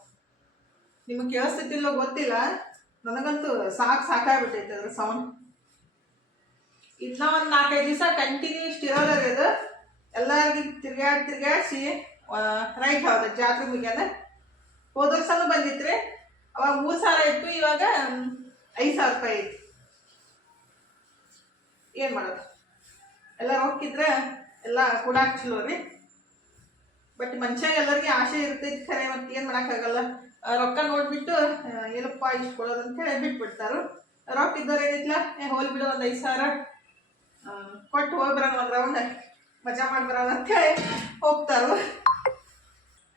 ನಿಮಗೆ ಕೇಳಿಸ್ತೈತಿಲ್ಲೋ ಗೊತ್ತಿಲ್ಲ, ನನಗಂತೂ ಸಾಕಾಗ್ಬಿಟ್ಟೈತೆ ಅದ್ರ ಸೌಂಡ್. ಇನ್ನೂ ಒಂದು 4-5 ದಿವಸ ಕಂಟಿನ್ಯೂಸ್ ಇರೋಲ್ಲ ಅದು. ಎಲ್ಲರಿಗೂ ತಿರ್ಗಾಡಿಸಿ ರೈಟ್ ಹೌದು ಜಾತ್ರೆ ಮುಗಿಯದ. ಹೋದ ವರ್ಷನೂ ಬಂದಿತ್ರಿ, ಅವಾಗ 3,000 ಇತ್ತು, ಇವಾಗ 5,000 ರೂಪಾಯಿ ಐತಿ. ಏನು ಮಾಡೋದು, ಎಲ್ಲ ಹೋಗಿದ್ರೆ ಎಲ್ಲ ಕೊಡಾಕ್ ಚಲೋ ರೀ. ಬಟ್ ಮನುಷ್ಯಾಗ ಎಲ್ಲರಿಗೆ ಆಸೆ ಇರ್ತೈತಿ ಖರೆ, ಮತ್ತೆ ಏನು ಮಾಡೋಕ್ಕಾಗಲ್ಲ. ರೊಕ್ಕ ನೋಡ್ಬಿಟ್ಟು ಏನಪ್ಪ ಇಷ್ಟು ಕೊಡೋದು ಅಂತ ಹೇಳಿ ಬಿಟ್ಬಿಡ್ತಾರು. ರೊಕ್ಕ ಇದ್ದವ್ರು ಏನಿಲ್ಲ, ಹೋಗಿ ಬಿಡು ಒಂದು 5,000 ಕೊಟ್ಟು ಹೋಗಿ ಬರೋಣ, ಒಂದು ರೌಂಡ್ ಮಜಾ ಮಾಡಿ ಬರೋಣ ಅಂತೇಳಿ ಹೋಗ್ತಾರು.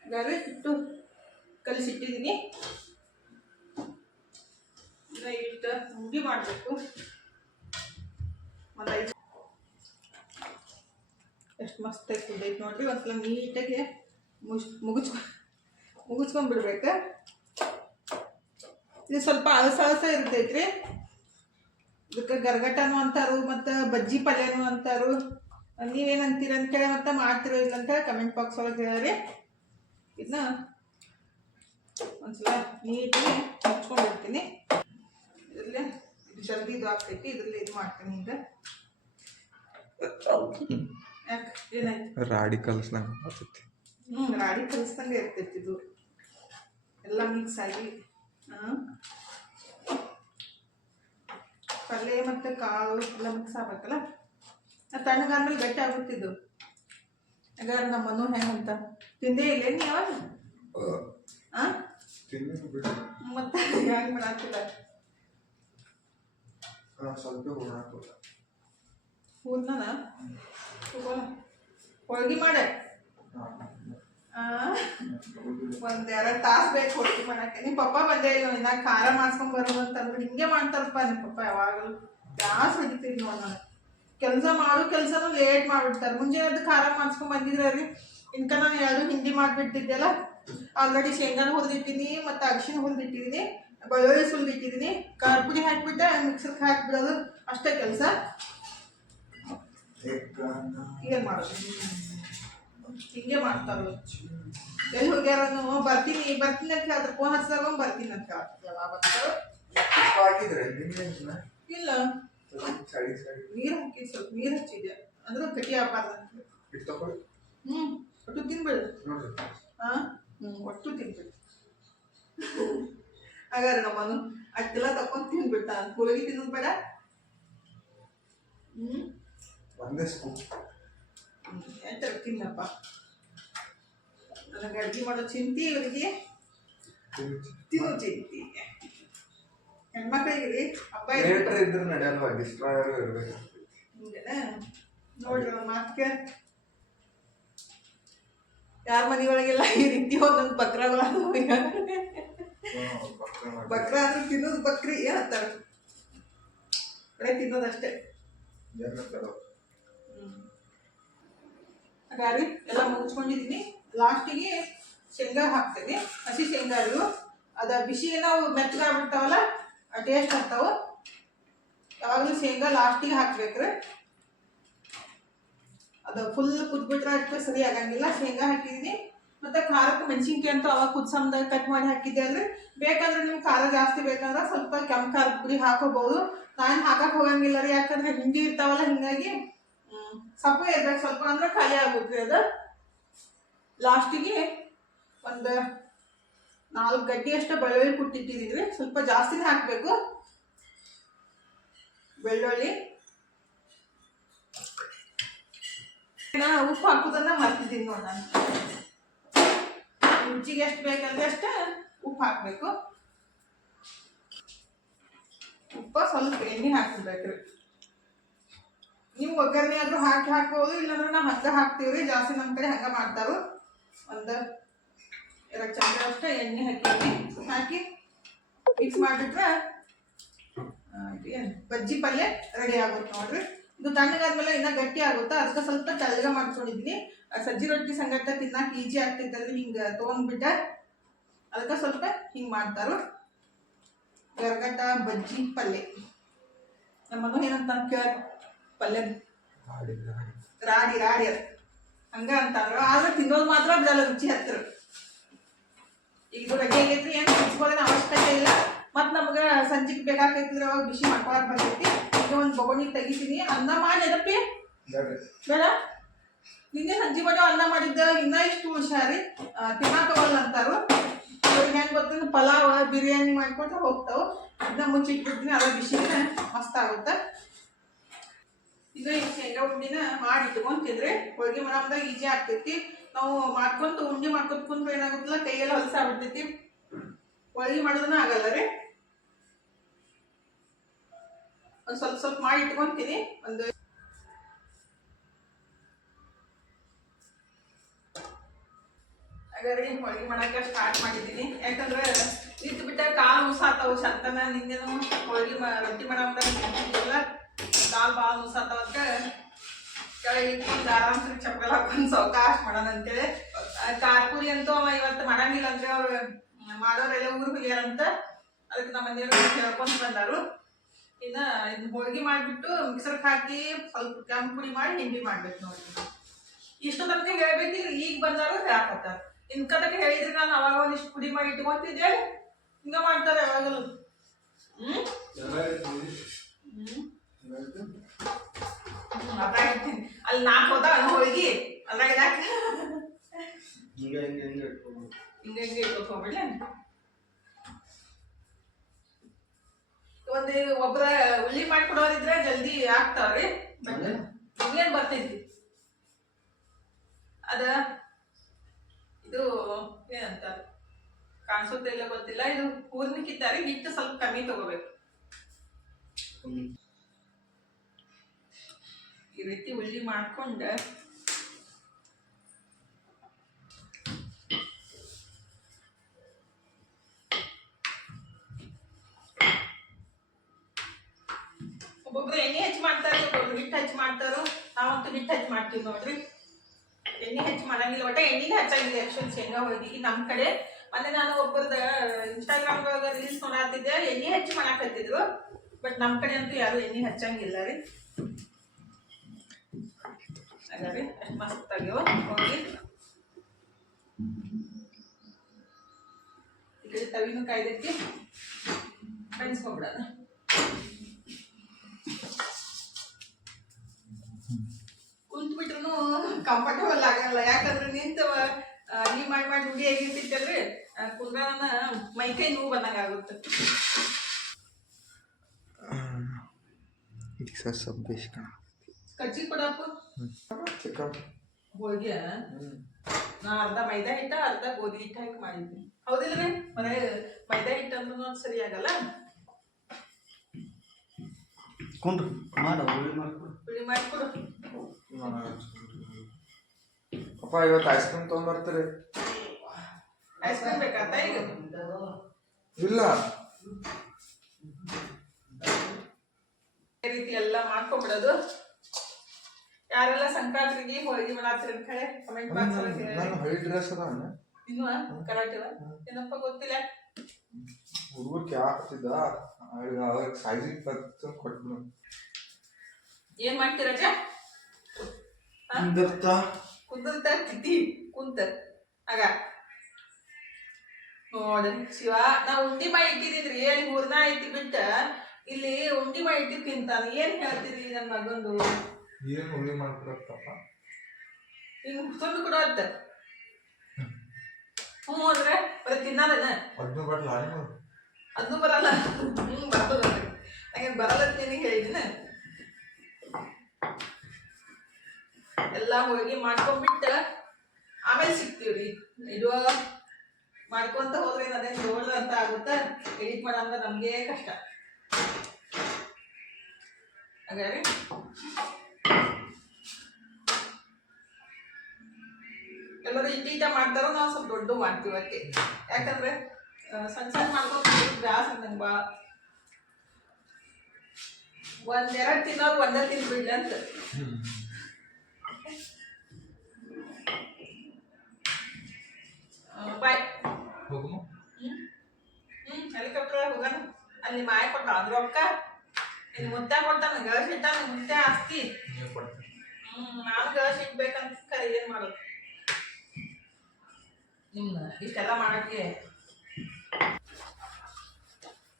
ಹಾಗಾದ್ರೆ ಇಟ್ಟು ಕಲಿಸಿಟ್ಟಿದ್ದೀನಿ, ಇಟ್ಟು ಮುಗಿ ಮಾಡಬೇಕು. ಒಂದು 5 ಎಷ್ಟು ಮಸ್ತ್ ಕುದ್ದೈತೆ ನೋಡ್ರಿ. ಒಂದ್ಸಲ ನೀಟಾಗಿ ಮುಗಿಸ್ಕೊಂಡ್ಬಿಡ್ಬೇಕು. ಇದು ಸ್ವಲ್ಪ ಅಳಸ ಇರ್ತೈತ್ರಿ, ಇದಕ್ಕೆ ಗರ್ಗಟನು ಅಂತಾರು, ಮತ್ತು ಬಜ್ಜಿ ಪಲ್ಯನು ಅಂತಾರು. ನೀವೇನಂತೀರ ಅಂತೇಳಿ ಮತ್ತೆ ಮಾಡ್ತಿರೋ ಇಲ್ಲ ಅಂತೇಳಿ ಕಮೆಂಟ್ ಬಾಕ್ಸ್ ಒಳಗೆ ಹೇಳ್ರಿ. ಇದನ್ನ ಒಂದ್ಸಲ ನೀಟಾಗಿ ಮುಚ್ಕೊಂಡಿರ್ತೀನಿ. ಇದರಲ್ಲೇ ಇದು ಜಲ್ದಿ ಇದು ಆಗ್ತೈತಿ, ಇದರಲ್ಲಿ ಇದು ಮಾಡ್ತೀನಿ. ಈಗ ಯಾಕೆ ಏನಾಯ್ತು? ರಾಡಿ ಕಲಿಸ್ದಂಗೆ ಆಗ್ತೈತಿ. ರಾಡಿ ಕಲಿಸ್ದಂಗೆ ಇರ್ತೈತಿ. ಇದು ಎಲ್ಲ ಮಿಕ್ಸ್ ಆಗಿ ಪಲ್ಯ ಮತ್ತು ಕಾಳು ಎಲ್ಲ ಮಿಕ್ಸ್ ಆಗ್ಬೇಕಲ್ಲ. ತಣ್ಣಗಾದ್ಮೇಲೆ ಗಟ್ಟಿ ಆಗುತ್ತಿದ್ದು. ಹಾಗಾದ್ರೆ ನಮ್ಮ ಮನು ಹೆಂಗಂತ ತಿಂದೇ ಇಲ್ಲ ನೀವು ಯಾವಾಗ? ಮತ್ತೆ ಹೆಂಗೆ ಮಾಡಾಕ್ತಿಲ್ಲ? ಸ್ವಲ್ಪ ಹೂರ್ನ ಹೋಳ್ಗೆ ಮಾಡೆ. 1-2 ತಾಸು ಬೇಕು ಹೋಳ್ಗೆ ಮಾಡಕ್ಕೆ. ನಿಮ್ಮ ಪಪ್ಪ ಬಂದೇ ಇಲ್ಲ, ಇನ್ನ ಖಾರ ಮಾಡ್ಸ್ಕೊಂಡ್ ಬರೋದು ಅಂತಂದ್ರೆ ಹಿಂಗೆ ಮಾಡ್ತಾರಪ್ಪ ನಿಮ್ಮ ಪಪ್ಪ. ಯಾವಾಗಲೂ ಜಾಸ್ತಿ ಹೊಡಿತೀರಿ ನೋಡಿ. ನಾನು ಕೆಲಸನೂ ಲೇಟ್ ಮಾಡಿಬಿಡ್ತಾರೆ. ಮುಂಜಾನೆ ಖಾರ ಮಾಡ್ಸ್ಕೊಂಡ್ ಬಂದಿದ್ರೆ ರೀ, ಇನ್ಕ ನಾನು 2 ಹಿಂಡಿ ಮಾಡಿಬಿಟ್ಟಿದ್ದೆಲ್ಲ. ಆಲ್ರೆಡಿ ಶೇಂಗಾನು ಹುರಿದಿಟ್ಟಿದ್ದೀನಿ, ಮತ್ತು ಅರಿಶಿನ ಹುರಿದಿಟ್ಟಿದ್ದೀನಿ, ಬೆಳ್ಳುಳ್ಳಿ ಸುಲಿದಿಟ್ಟಿದ್ದೀನಿ. ಖಾರ ಪುಡಿ ಹಾಕಿಬಿಟ್ಟೆ ಮಿಕ್ಸರ್ಗೆ ಹಾಕಿಬಿಡೋದು ಅಷ್ಟೇ ಕೆಲಸ. ಏನು ಮಾಡೋದು, ಹಿಂಗೆ ಮಾಡ್ತಾರೋ. ಎಲ್ಲಿ ಹೋಗ್ಯಾರನು? ಬರ್ತೀನಿ ಅಂತ ಹೇಳ್ತಾರೆ. ಫೋನ್ ಹಚ್ಚಿದಾಗ ಬರ್ತೀನಿ ಅಂತ ಹೇಳ್ತಾರೆ. ಯಾವಾಗ ಬರ್ತಾರೋ ಇಲ್ಲ. ನೀರು ಹಾಕಿ ಸ್ವಲ್ಪ ನೀರು ಹಚ್ಚಿದೆ ಅಂದ್ರೆ ಗಟ್ಟಿ ಆಗ್ಬಾರ್ದು ಅಂತ. ಒಟ್ಟು ತಿನ್ಬೇಡ. ಒಟ್ಟು ತಿನ್ಬೇಡ. ಹಾಗಾದ್ರೆ ನಮ್ಮನು ಅಷ್ಟೆಲ್ಲ ತಕೊಂಡ್ ತಿನ್ಬಿಟ್ಟ. ಹುಡುಗಿ ತಿನ್ನೋದು ಬೇಡ. ಒಂದೇ ಸ್ಪೂನ್ ತಿನ್ನಪ್ಪ. ನನಗೆ ಅಡ್ಗೆ ಮಾಡೋ ಚಿಂತಿ, ಇವರಿಗೆ ತಿನ್ನೋ ಚಿಂತಿ. ಹೆಣ್ಮಕ್ಳಿಗೆ ಹಬ್ಬ ಇದ್ರೆ ನಡೆಯಲ್ವಾ, ಡಿಸ್ಟ್ರಾಯರ್ ಇರ್ಬೇಕು. ಹಿಂಗೇನ ನೋಡ್ರಿ ಒಂದು ಮಾತಿಗೆ. ಯಾರ ಮನೆ ಒಳಗೆಲ್ಲ ಈ ರೀತಿ ಒಂದೊಂದು ಬಕ್ರಗಳು ಬಕ್ರ ಅಂದ್ರೆ ತಿನ್ನೋದು ಬಕ್ರಿ ಏನಂತಾರೆ, ಬರೀ ತಿನ್ನೋದಷ್ಟೇ. ಹಾಗಾಗಿ ಎಲ್ಲ ಮುಗಿಸ್ಕೊಂಡಿದ್ದೀನಿ. ಲಾಸ್ಟಿಗೆ ಶೇಂಗಾ ಹಾಕ್ತೀನಿ, ಹಸಿ ಶೇಂಗಾ. ಅದು ಬಿಸಿ ನಾವು ಮೆತ್ತಗಾಗ್ಬಿಡ್ತಾವಲ್ಲ, ಟೇಸ್ಟ್ ಆಗ್ತಾವೆ. ಯಾವಾಗಲೂ ಶೇಂಗಾ ಲಾಸ್ಟಿಗೆ ಹಾಕ್ಬೇಕ್ರಿ. ಅದು ಫುಲ್ ಕುದ್ಬಿಟ್ರೆ ಅಷ್ಟು ಸರಿ ಆಗಂಗಿಲ್ಲ. ಶೇಂಗಾ ಹಾಕಿದ್ದೀನಿ, ಮತ್ತು ಖಾರಕ್ಕೆ ಮೆಣಸಿನ್ಕಾಯಿ ಅಂತೂ ಅವಾಗ ಕುದ್ಸಮ್ದ ಕಟ್ ಮಾಡಿ ಹಾಕಿದ್ದೆ ಅಲ್ರಿ. ಬೇಕಂದ್ರೆ ನಿಮ್ಗೆ ಖಾರ ಜಾಸ್ತಿ ಬೇಕಂದ್ರೆ ಸ್ವಲ್ಪ ಕೆಂಪು ಖಾರದ ಪುಡಿ ಹಾಕೋಬಹುದು. ನಾನು ಹಾಕಕ್ಕೆ ಹೋಗಂಗಿಲ್ಲ ರೀ, ಯಾಕಂದ್ರೆ ಹಿಂಡಿ ಇರ್ತಾವಲ್ಲ, ಹಿಂಗಾಗಿ ಸಪ್ಪು ಇರ್ಬೇಕು ಸ್ವಲ್ಪ, ಅಂದ್ರೆ ಖಾಲಿ ಆಗ್ಬಿಟ್ರಿ ಅದು. ಲಾಸ್ಟಿಗೆ ಒಂದು 4 ಗಡ್ಡಿ ಅಷ್ಟು ಬೆಳ್ಳುಳ್ಳಿ ಕುಟ್ಟಿಟ್ಟಿದ್ರಿ, ಸ್ವಲ್ಪ ಜಾಸ್ತಿನೇ ಹಾಕಬೇಕು ಬೆಳ್ಳುಳ್ಳಿ. ಉಪ್ಪು ಹಾಕೋದನ್ನ ಮರ್ತಿದ್ದೀನಿ ನೋಡಿ. ನಾನು ರುಚಿಗೆ ಎಷ್ಟು ಬೇಕಂದ್ರೆ ಅಷ್ಟು ಉಪ್ಪು ಹಾಕಬೇಕು. ಉಪ್ಪು ಸ್ವಲ್ಪ ಎಣ್ಣೆ ಹಾಕ್ಬಿಡ್ಬೇಕ್ರಿ. ನೀವು ಒಗ್ಗರಣೆ ಆದ್ರೂ ಹಾಕ್ಬೋದು, ಇಲ್ಲಾಂದ್ರೆ ನಾವು ಹಂಗೆ ಹಾಕ್ತೀವ್ರಿ. ಜಾಸ್ತಿ ನಮ್ಮ ಕಡೆ ಹಂಗೆ ಮಾಡ್ತಾರು. ಒಂದು 2 ಚಮಚ ಅಷ್ಟೇ ಎಣ್ಣೆ ಹಾಕಿ ಮಿಕ್ಸ್ ಮಾಡಿಬಿಟ್ರೆ ಬಜ್ಜಿ ಪಲ್ಯ ರೆಡಿ ಆಗುತ್ತೆ ನೋಡ್ರಿ. ಇದು ತಣ್ಣಗಾದ್ಮೇಲೆ ಇನ್ನೂ ಗಟ್ಟಿ ಆಗುತ್ತಾ, ಅದಕ್ಕೆ ಸ್ವಲ್ಪ ತೆಳ್ಳಗೆ ಮಾಡ್ಕೊಂಡಿದ್ದೀನಿ. ಸಜ್ಜಿ ರೊಟ್ಟಿ ಸಂಗಟ ತಿನ್ನಕ್ಕೆ ಈಜಿ ಆಗ್ತೈತಲ್ರಿ, ಹಿಂಗೆ ತೊಗೊಂಡ್ಬಿಟ್ಟ ಅದಕ್ಕೆ ಸ್ವಲ್ಪ ಹಿಂಗೆ ಮಾಡ್ತಾರೋ. ಗರ್ಗಟ್ಟ ಬಜ್ಜಿ ಪಲ್ಯ ನಮ್ಮ ಮನು ಏನಂತ ಕೇಳ ಪಲ್ಯ ರಾಡಿ ರಾಡಿ ಅದು ಹಂಗ ಅಂತಾರ, ಆದ್ರೆ ತಿನ್ನೋದು ಮಾತ್ರ ಬಿಡಲ್ಲ ರುಚಿ ಹತ್ತಿರ. ಈಗ ಇದು ರೆಡಿ ಆಗೈತ್ರಿ, ಏನು ಬಿಡಿಸ್ಕೊಳ್ಳೋಣ ಅವಶ್ಯಕತೆ ಇಲ್ಲ. ಮತ್ತು ನಮ್ಗೆ ಸಂಜೆಗೆ ಬೇಕಾಗ್ತೈತಿದ್ರೆ ಅವಾಗ ಬಿಸಿ ಮಾಡ್ಕೊಳಕ್ ಬರ್ತೈತಿ. ಈಗ ಒಂದು ಬೊಗಣಿ ತೆಗಿತೀನಿ, ಅನ್ನ ಮಾಡಿ ಅದಪ್ಪಿ ಬೇಡ. ನಿನ್ನೆ ಸಂಜೆ ಮಾಡಿ ಅನ್ನ ಮಾಡಿದ್ದ ಇನ್ನೂ ಇಷ್ಟು ಹುಷಾರಿ ತಿನ್ನಾಕವಲ್ಲ ಅಂತಾರು. ಅವ್ರಿಗೆ ಹೆಂಗೆ ಗೊತ್ತಂದ್ರೆ ಪಲಾವ್ ಬಿರಿಯಾನಿ ಮಾಡ್ಕೊಟ್ರೆ ಹೋಗ್ತಾವೆ. ಇದನ್ನ ಮುಚ್ಚಿಟ್ಬಿಡ್ತೀನಿ, ಅದ ಬಿಸಿನ ಮಸ್ತ್ ಆಗುತ್ತೆ. ಇದು ಈ ಶೇಂಗಾ ಉಂಡಿನ ಮಾಡಿ ಇಟ್ಕೊಂತಿದ್ರೆ ಹೋಳಿಗೆ ಮಾಡೋದಾಗ ಈಜಿ ಆಗ್ತೈತಿ. ನಾವು ಮಾಡ್ಕೊಂತ ಉಂಡಿ ಮಾಡ್ಕೊತ ಕುಂದ್ರೆ ಏನಾಗುತ್ತಲ್ಲ, ಕೈಯೆಲ್ಲ ಹೊಲಸಾಗ್ಬಿಡ್ತೈತಿ. ಹೋಳಿಗೆ ಮಾಡೋದನ್ನ ಆಗಲ್ಲ ರೀ. ಒಂದು ಸ್ವಲ್ಪ ಸ್ವಲ್ಪ ಮಾಡಿ ಇಟ್ಕೊಂತೀನಿ. ಒಂದು ಹಾಗಾದ್ರೆ ಹೋಳಿಗೆ ಮಾಡಕ್ಕೆ ಸ್ಟಾರ್ಟ್ ಮಾಡಿದ್ದೀನಿ. ಯಾಕಂದ್ರೆ ನಿಂತು ಬಿಟ್ಟ ಕಾಲು ಮುಸಾತಾವು ಶಂತನ. ನಿನ್ನೆನು ಹೋಳಿಗೆ ರೊಟ್ಟಿ ಮಾಡೋದಾಗ ಕಾಲು ಭಾಳ ಮುಸಾತಾವಂತ ಕೆಳಗೆ ಇಟ್ಕೊಂಡು ಆರಾಮ್ಸರಿ ಚಪ್ಪಲ್ ಹಾಕೊಂಡು ಸಾವಕಾಶ ಮಾಡೋಣ ಅಂತೇಳಿ. ಕಾರ್ಪುರಿ ಅಂತೂ ಅವ ಇವತ್ತು ಮಾಡಂಗಿಲ್ಲ ಅಂದ್ರೆ ಅವ್ರು ಮಾಡೋರೆಲ್ಲ ಊರಿಗೆ ಹೋಗ್ಯಾರಂತ. ಅದಕ್ಕೆ ನಮ್ಮ ಮನೆಯವ್ರು ಹೇಳ್ಕೊಂಡು ಬಂದಾರು. ಇನ್ನು ಇದನ್ನ ಹೋಳಿಗೆ ಮಾಡಿಬಿಟ್ಟು ಮಿಕ್ಸರ್ಗೆ ಹಾಕಿ ಸ್ವಲ್ಪ ಕೆಂಪು ಪುಡಿ ಮಾಡಿ ಹಿಂಡಿ ಮಾಡ್ಬೇಕು ನೋಡಿ. ಇಷ್ಟು ತನಕ ಹೇಳ್ಬೇಕಿಲ್ಲ, ಈಗ ಬಂದಾರು ಹಾಕತ್ತಾರ. ಇನ್ ಕದಕ್ಕೆ ಹೇಳಿದ್ರೆ ನಾನು ಅವಾಗ ಒಂದಿಷ್ಟು ಪುಡಿ ಮಾಡಿ ಇಟ್ಕೊಂತಿದ್ದೆ, ಹಿಂಗ ಮಾಡ್ತಾರೆ ಯಾವಾಗಲೂ. ಅದ್ರಾಗಿರ್ತೀನಿ ಅಲ್ಲಿ 4 ಹೋದಾಗ ಹೋಳಿಗೆ ಅದ್ರಾಗ ಹಿಂಗೆ ಇಟ್ಕೊತ ಹೋಗ್ಬಿಡ್ಲಿ. ಒಂದು ಒಬ್ಬರ ಉಳ್ಳಿ ಮಾಡ್ಕೊಡೋರಿದ್ರೆ ಜಲ್ದಿ ಆಗ್ತಾವ್ರಿ. ಬಟ್ ಏನ್ ಬರ್ತೈತಿ ಅದ ಇದು ಏನಂತ ಕಾಣಿಸುತ್ತೆ ಇಲ್ಲ ಗೊತ್ತಿಲ್ಲ. ಇದು ಹೂರ್ನಿಕ್ಕಿದ್ದಾರೆ, ಹಿಟ್ಟು ಸ್ವಲ್ಪ ಕಮ್ಮಿ ತಗೋಬೇಕು. ಈ ರೀತಿ ಉಳ್ಳಿ ಮಾಡ್ಕೊಂಡ ಒಬ್ಬೊಬ್ರು ಎಣ್ಣೆ ಹೆಚ್ಚು ಮಾಡ್ತಾರೆ, ಒಬ್ಬೊಬ್ರು ಹಿಟ್ಟು ಹೆಚ್ಚು ಮಾಡ್ತಾರೋ. ನಾವಂತೂ ಹಿಟ್ಟು ಹೆಚ್ಚು ಮಾಡ್ತೀವಿ ನೋಡ್ರಿ, ಎಣ್ಣೆ ಹೆಚ್ಚು ಮಾಡಂಗಿಲ್ಲ. ಒಟ್ಟ ಎಣ್ಣೆನೇ ಹಚ್ಚಂಗಿಲ್ಲ ಆ್ಯಕ್ಚುಲಿ ಶೇಂಗಾ ಹೋಳಿಗೆ ನಮ್ಮ ಕಡೆ. ಮತ್ತೆ ನಾನು ಒಬ್ಬರದ ಇನ್ಸ್ಟಾಗ್ರಾಮ್ದೊಳಗೆ ರೀಲ್ಸ್ ನೋಡಾತಿದ್ದೆ, ಎಣ್ಣೆ ಹೆಚ್ಚು ಮಾಡಾಕತ್ತಿದ್ರು. ಬಟ್ ನಮ್ಮ ಕಡೆ ಅಂತೂ ಯಾರು ಎಣ್ಣೆ ಹಚ್ಚಂಗಿಲ್ಲ ರೀ. ಹಾಗಾದ್ರೆ ಅಷ್ಟು ಮಸ್ತ್ ಆಗ್ಯಾವ ಹೋಗಿ. ಈ ಕಡೆ ತವಿನೂ ಕಾಯ್ದೈತಿ, ಕಣಿಸ್ಕೊಂಡ್ಬಿಡೋಣ. ಕುಂತ್ಬಿಟ್ರು ಕಂಫರ್ಟಬಲ್ ಆಗಲ್ಲ. ಯಾಕಂದ್ರೆ ನಿಂತವ ನೀ ಮಾಡಿ ರೂಢಿ ಆಗಿರ್ತಿತ್ತಲ್ರಿ, ಕುಂದ್ರಾನ ಮೈಕೈ ನೋವು ಬಂದಂಗೆ ಆಗುತ್ತೆ. ಕಚ್ಚಿ ಕೊಡಪ್ಪ ಹೋಳಿಗೆ ನಾ ಅರ್ಧ ಮೈದಾ ಹಿಟ್ಟ ಅರ್ಧ ಗೋಧಿ ಹಿಟ್ಟು ಹಾಕಿ ಮಾಡಿದ್ವಿ. ಹೌದಿಲ್ಲರಿ? ಬರೀ ಮೈದಾ ಹಿಟ್ಟು ಅಂದ್ರೂ ಸರಿ ಆಗಲ್ಲ. ಹುಳಿ ಮಾಡಿಕೊಡು. ಅಪ್ಪ ಇವತ್ತು ಐಸ್ ಕ್ರೀಮ್ ತೊಗೊಂಡ್ಬರ್ತೀರಿ? ಐಸ್ ಕ್ರೀಮ್ ಬೇಕಾತ ಈಗ? ಇಲ್ಲ, ಈ ರೀತಿ ಎಲ್ಲ ಮಾಡ್ಕೊಂಡ್ಬಿಡೋದು. ಯಾರೆಲ್ಲ ಸಂಕ್ರಾಂತಿಗೆ ಹೋಳಿಗೆ ಮಾಡಾತ್ರಿ ಅಂತ ಹೇಳಿ ಕಮೆಂಟ್ ಬಾಕ್ಸ್ ಅಲ್ಲಿ ಹೇಳಿ. ನಾನು ಹಳಿ ಡ್ರೆಸ್ ಅದ ಇನ್ನು ಕರಾಟೆ ಏನಪ್ಪ ಗೊತ್ತಿಲ್ಲ. ಹುಡುಗರು ಕ್ಯಾ ಹಾಕ್ತಿದ್ದ ಅವಾಗ ಸೈಜಿಗೆ ಕೊಟ್ಬಿಡು. ಏನ್ ಮಾಡ್ತೀರಜ? ಕುಂದಿರ್ತ ತಿದ್ದಿ ಕುಂತ ಆಗ ನೋಡ ಶಿವ. ನಾ ಉಂಡಿ ಮಾಡಿ ಇಟ್ಟಿದ್ರಿ, ಅಲ್ಲಿ ಹೂರ್ನ ಐತಿ ಬಿಟ್ಟ ಇಲ್ಲಿ ಉಂಡಿ ಮಾಡಿ ಇಟ್ಟಿ ತಿಂತಾನ. ಏನ್ ಹೇಳ್ತೀರಿ ನನ್ನ ಮಗಂದು? ಏನ್ ಉಳ್ಳಿ ಮಾಡ್ಕೊಡತ್ತಪ್ಪ, ಹಿಂಗ್ ಸುಂದು ಕೊಡತ್ತ. ಹ್ಞೂ ಅಂದ್ರೆ ಬರೀ ತಿನ್ನೋದನ ಅದನ್ನು ಬರಲ್ಲ, ಅದನ್ನು ಬರಲ್ಲ. ಬರ್ತದ ನಂಗೆ ಬರಲ್ಲ ನಿನಗೆ ಹೇಳಿದಿನ. ಎಲ್ಲ ಹೋಳಿಗೆ ಮಾಡ್ಕೊಂಡ್ಬಿಟ್ಟು ಆಮೇಲೆ ಸಿಗ್ತೀವ್ರಿ. ಇದು ಮಾಡ್ಕೊಂತ ಹೋದ್ರೆ ಅದೇನು ದೊಡ್ಡ ಅಂತ ಆಗುತ್ತೆ. ಎಡಿಟ್ ಮಾಡಂದ್ರೆ ನಮ್ಗೆ ಕಷ್ಟ. ಹಾಗಾದ್ರೆ ಎಲ್ಲರೂ ಇಟ್ಟ ಮಾಡ್ತಾರೋ, ನಾವು ಸ್ವಲ್ಪ ದೊಡ್ಡ ಮಾಡ್ತೀವಿ ಅಷ್ಟೇ. ಯಾಕಂದ್ರೆ ಸಣ್ಣ ಸಣ್ಣ ಮಾಡ್ಕೊಂಡು ಗ್ಯಾಸ್ ಅಂದಂಗೆ ಭಾಳ ಒಂದೆರಡು ತಿನ್ನೋರು ಒಂದೇ ತಿನ್ಬಿಡ್ಲಿ ಅಂತ. ಬಾಯ್. ಹೋಗಮ್ಮ. ಹೆಲಿಕಾಪ್ಟರ್ ಹೋಗೋಣ. ಅಲ್ಲಿ ಮಾಯ ಕೊಟ್ಟ ಅದ್ರ ಅಕ್ಕ ಇನ್ನು ಮುತ್ತೆ ಕೊಡ್ತಾನೆ ಗಳಸ್ ಇಟ್ಟಾನೆ ಮುತ್ತೆ ಆಸ್ತಿ. ನೀವು ಕೊಡ್ತೀನಿ. ನಾನು ಗಳಸ್ ಇಟ್ಬೇಕಂತ ಕರೆ ಏನು ಮಾಡೋದು ನಿಮ್ನ ಇಷ್ಟೆಲ್ಲ ಮಾಡಕ್ಕೆ.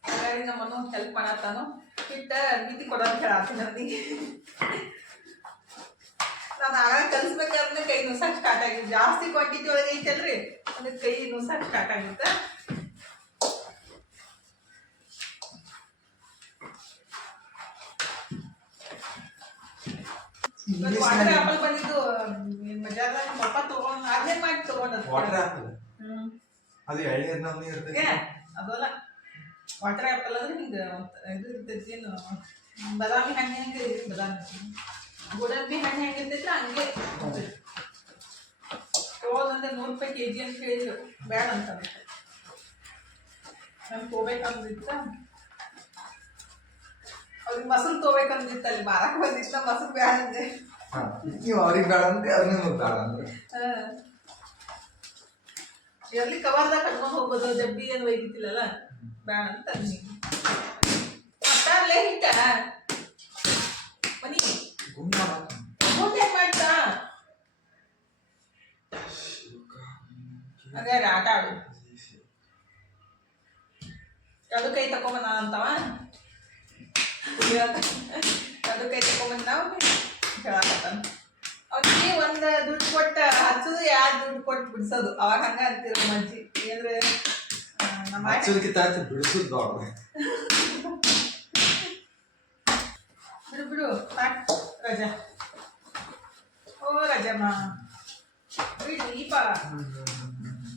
ಹಾಗಾಗಿ ನಮ್ಮನ್ನು ಹೆಲ್ಪ್ ಮಾಡತ್ತಾನು ಇಟ್ಟ ನೀತಿ ಕೊಡೋದು ಹೇಳತ್ತೀನಿ ನನಗೆ. ನಾನು ಆಗ ಕಲಿಸ್ಬೇಕಾದ್ರೆ ಕೈ ನುಸಕ್ಕೆ ಸ್ಟಾರ್ಟ್ ಆಗಿದ್ದು. ಜಾಸ್ತಿ ಕ್ವಾಂಟಿಟಿ ಒಳಗೆ ಐತಲ್ರಿ ಅದಕ್ಕೆ ಕೈ ನುಸಕ್ಕೆ ಸ್ಟಾರ್ಟ್ ಆಗುತ್ತೆ. ವಾಟರ್ ಆಪಲ್ ಬಂದಿದ್ದು ಬಜಾರ್ದಾಗ ಪಪ್ಪ ತಗೊಂಡ್ ಅದೇ ಮಾಡಿ ತಗೊಂಡದ್ದು. ವಾಟರ್ ಆಪಲ್ ಅದು ಎಳ್ನೀರ್ ನಮ್ನಿ ಇರ್ತೈತಿ. ಅದಲ್ಲ ವಾಟರ್ ಆಪಲ್ ಅಂದ್ರೆ ಹಿಂಗೆ ಇದು ಇರ್ತೈತಿ. ಏನು ಬದಾಮಿ ಹಣ್ಣು ಹೆಂಗೆ ಬದಾಮಿ ಗೋಡಂಬಿ ಹಣ್ಣು ಹೆಂಗಿರ್ತೈತಿ ಹಂಗೆ ತಗೋದಂದ್ರೆ 100 ರೂಪಾಯಿ kg ಅಂತ ಹೇಳಿದ್ರು. ಬೇಡ ಅಂತ ನಮ್ಗೆ ತೊಗೋಬೇಕಂದಿತ್ತ. ಅವ್ರಿಗೆ ಮೊಸರು ತೊಗೋಬೇಕಂದಿತ್ತು. ಅಲ್ಲಿ ಮಾರಕ್ಕೆ ಬಂದಿತ್ತ ಮೊಸರು ಬೇಡ ಅಂದೆ. ನೀವು ಅವ್ರಿಗೆ ಬೇಡ ಅಂದ್ರೆ ಅದನ್ನ ಬೇಡ ಅಂದ್ರೆ ಎಲ್ಲಿ ಕವರ್ದಾಗ ಕಟ್ಕೊಂಡು ಹೋಗೋದು ಡಬ್ಬಿ ಏನು ಒಯ್ದಿತ್ತಿಲ್ಲಲ್ಲ ಬೇಡ ಅಂತ ಅಂದಿ. ಮತ್ತ ಅಲ್ಲೇ ಹಿಟ್ಟ ಮನಿ ಮುಂದೆ ಮಾಡ್ತಾ ಅದೇ ಆಟ ಆಡು. ಅದು ಕೈ ತಕೊಂಬಂದ ಅಂತವ ಅದು ಕೈ ತಕೊಂಬಂದ ನಾವು ಹೇಳಕತ್ತಾನ. ಅವ್ನಿಗೆ ಒಂದು ದುಡ್ಡು ಕೊಟ್ಟು ಹಚ್ಚೋದು 2 ದುಡ್ಡು ಕೊಟ್ಟು ಬಿಡಿಸೋದು. ಅವಾಗ ಹಂಗ ಅಂತಿರೋ ಮಂಚಿ ಏನ್ರೆ ನಮ್ಮ ಬಿಡಿಸೋದು ದೊಡ್ಡ ಬಿಡು ಬಿಡು ರಜಾ. ಓ ರಜಮ್ಮ ಬಿಡೀಪ.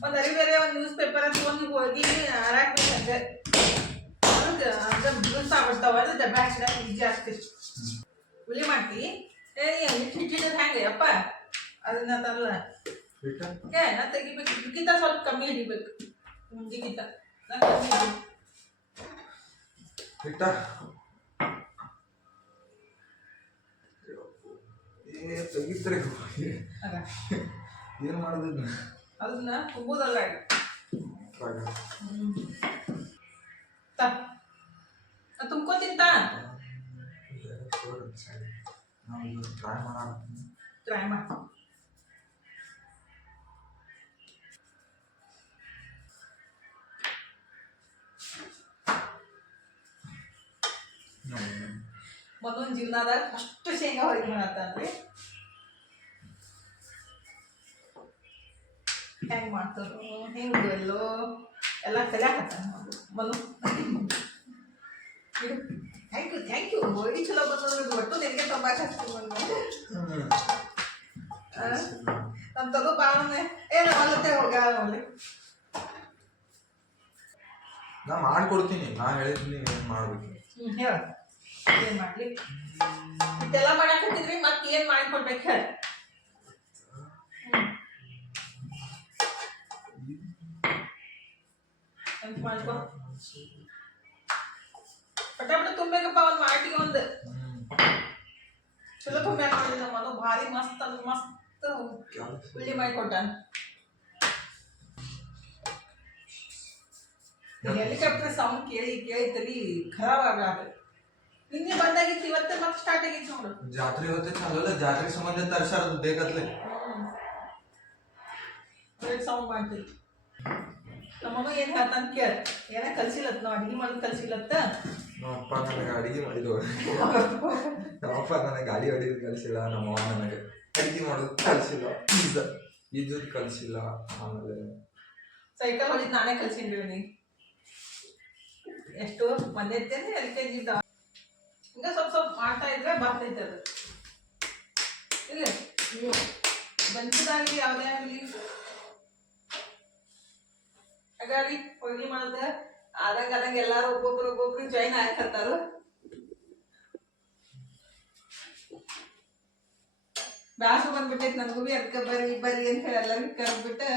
ಒಂದು ಅರಿಬೇರೆ ಒಂದು ನ್ಯೂಸ್ ಪೇಪರ್ ತಗೊಂಡು ಹೋಗಿ ಹಾರಾಕ್ಬೇಕಂತೆ. ಅದಕ್ಕೆ ಬಿಡಿಸ್ತಾಗ್ಬಿಡ್ತಾವ. ಅದು ಡಬ್ಬೆ ಹಾಕಿದಾಗ ಈಜಿ ಆಗ್ತೈತಿ. ಹುಳಿ ಮಾಡ್ತಿ ಹಿಟ್ಟಿದ ಹೆಂಗೆ ಅಪ್ಪ ಅದನ್ನ ತರಲ್ಲ ನಾ ತೆಗಿಬೇಕು. ಇದಕ್ಕಿಂತ ಸ್ವಲ್ಪ ಕಮ್ಮಿ ಹಿಡಿಬೇಕು. ಹಿಂಗಿಗಿಂತ ನಾ ಕಮ್ಮಿ ತೆಗಿತಾರೆ. ಏನು ಮಾಡೋದು ಅದನ್ನ ತುಂಬೋದಲ್ಲ ತುಂಬ್ಕೋತಿಂತ ಟ್ರೈ ಮಾಡಿ. ಮೊದಲೊಂದು ಜೀವನದಾಗ ಫಸ್ಟ್ ಶೇಂಗಾ ಹೊರಗೆ ಮಾಡತ್ತನ್ರಿ. ಹೆಂಗೆ ಮಾಡ್ತಾರೋ ಹೆಂಗೆ ಎಲ್ಲೋ ಎಲ್ಲ ಕಲಿಯಾಕತ್ತಾನ ಮನು. ಥ್ಯಾಂಕ್ ಯು ಹೋಗಿ ಚಲೋ ಬಂದ್ರೆ ಒಟ್ಟು ನಿನಗೆ ತಂಬಾಕು ಹಚ್ತೀನಿ ನಮ್ಮ ತಗೋ ಬಾವನೆ ಏನು ಅಲ್ಲತ್ತೆ ಹೋಗಿ ನಾ ಮಾಡ್ಕೊಡ್ತೀನಿ. ನಾ ಹೇಳಿದ್ದೀನಿ ಏನು ಮಾಡ್ಬೇಕು. ಹೇಳ ಏನು ಮಾಡಲಿ ಇದೆಲ್ಲ ಮಾಡಾಕತ್ತಿದ್ರಿ ಮತ್ತೆ ಏನು ಮಾಡಿಕೊಡ್ಬೇಕು ಹೇಳ. ಅಂತ ಮಾಡ್ಕೊ ಪಟಾಪಟ ತುಂಬೇಕಪ್ಪ. ಒಂದು ಮಾಡಿಗೆ ಒಂದು ಚಲೋ ತುಂಬ್ಯಾಕ ನೋಡಿ ನಮ್ಮ ಮನು ಭಾರಿ ಮಸ್ತ್ ಅಂದ್ರೆ ಮಸ್ತ್ ಉಳ್ಳಿ ಮಾಡಿಕೊಟ್ಟಾನ. ಹೆಲಿಕಾಪ್ಟರ್ ಸೌಂಡ್ ಕೇಳಿ ಕೇಳಿ ತಲಿ ಖರಾಬ್ ಆಗತ್ತೆ. ನಿನ್ನೆ ಬಂದಾಗಿತ್ತು ಇವತ್ತೇ ಮತ್ತೆ ಸ್ಟಾರ್ಟ್ ಆಗಿತ್ತು ನೋಡು. ಜಾತ್ರೆ ಹೊತ್ತೈತಿ ಅಲ್ಲ ಜಾತ್ರೆ ಸಂಬಂಧ ತರ್ಸಾರ ಬೇಕತ್ಲೆ ಸೌಂಡ್ ಮಾಡ್ತೀವಿ. ನಮ್ಮಮ್ಮ ಏನು ಹೇಳ್ತಾನ ಕೇಳ. ಏನ ಕಲ್ಸಿಲ್ಲತ್ತ ನಾವು ಅಡಿಗೆ ಮಾಡೋದು ಕಲ್ಸಿಲ್ಲತ್ತ. ನಮ್ಮಪ್ಪ ನನಗೆ ಅಡಿಗೆ ಮಾಡಿದ್ದು ನಮ್ಮಪ್ಪ ನನಗೆ ಗಾಡಿ ಹೊಡಿಯೋದು ಕಲಿಸಿಲ್ಲ. ನಮ್ಮವ್ವ ನನಗೆ ಅಡಿಗೆ ಮಾಡೋದು ಕಲಿಸಿಲ್ಲ. ಈಜೋದು ಕಲಿಸಿಲ್ಲ. ಆಮೇಲೆ ಸೈಕಲ್ ಹೊಡಿದ್ ನಾನೇ ಕಲ್ಸಿನ್ರಿ ನೀ ಎಷ್ಟು ಬಂದೈತೇನೆ LKG ಇದ್ದ ಹಿಂಗ ಸ್ವಲ್ಪ ಸ್ವಲ್ಪ ಮಾಡ್ತಾ ಇದ್ರೆ ಬರ್ತೈತೆ ಅದು. ಇಲ್ಲ ಬಂಚದಾಗಲಿ ಯಾವುದೇ ಆಗಲಿ ಹಾಗಾಗಿ ಹೋಗಿ ಮಾಡೋದ ಆದಂಗ ಎಲ್ಲಾರು ಒಬ್ಬೊಬ್ರು ಜಾಯಿನ್ ಹಾಕತ್ತಾರು. ಬ್ಯಾಸು ಬಂದ್ಬಿಟ್ಟೈತಿ ನನಗೂ ಭೀ ಅದಕ್ಕೆ ಬರ್ರಿ ಅಂತ ಹೇಳಿ ಎಲ್ಲರಿಗೂ ಕರೆದ್ಬಿಟ್ಟು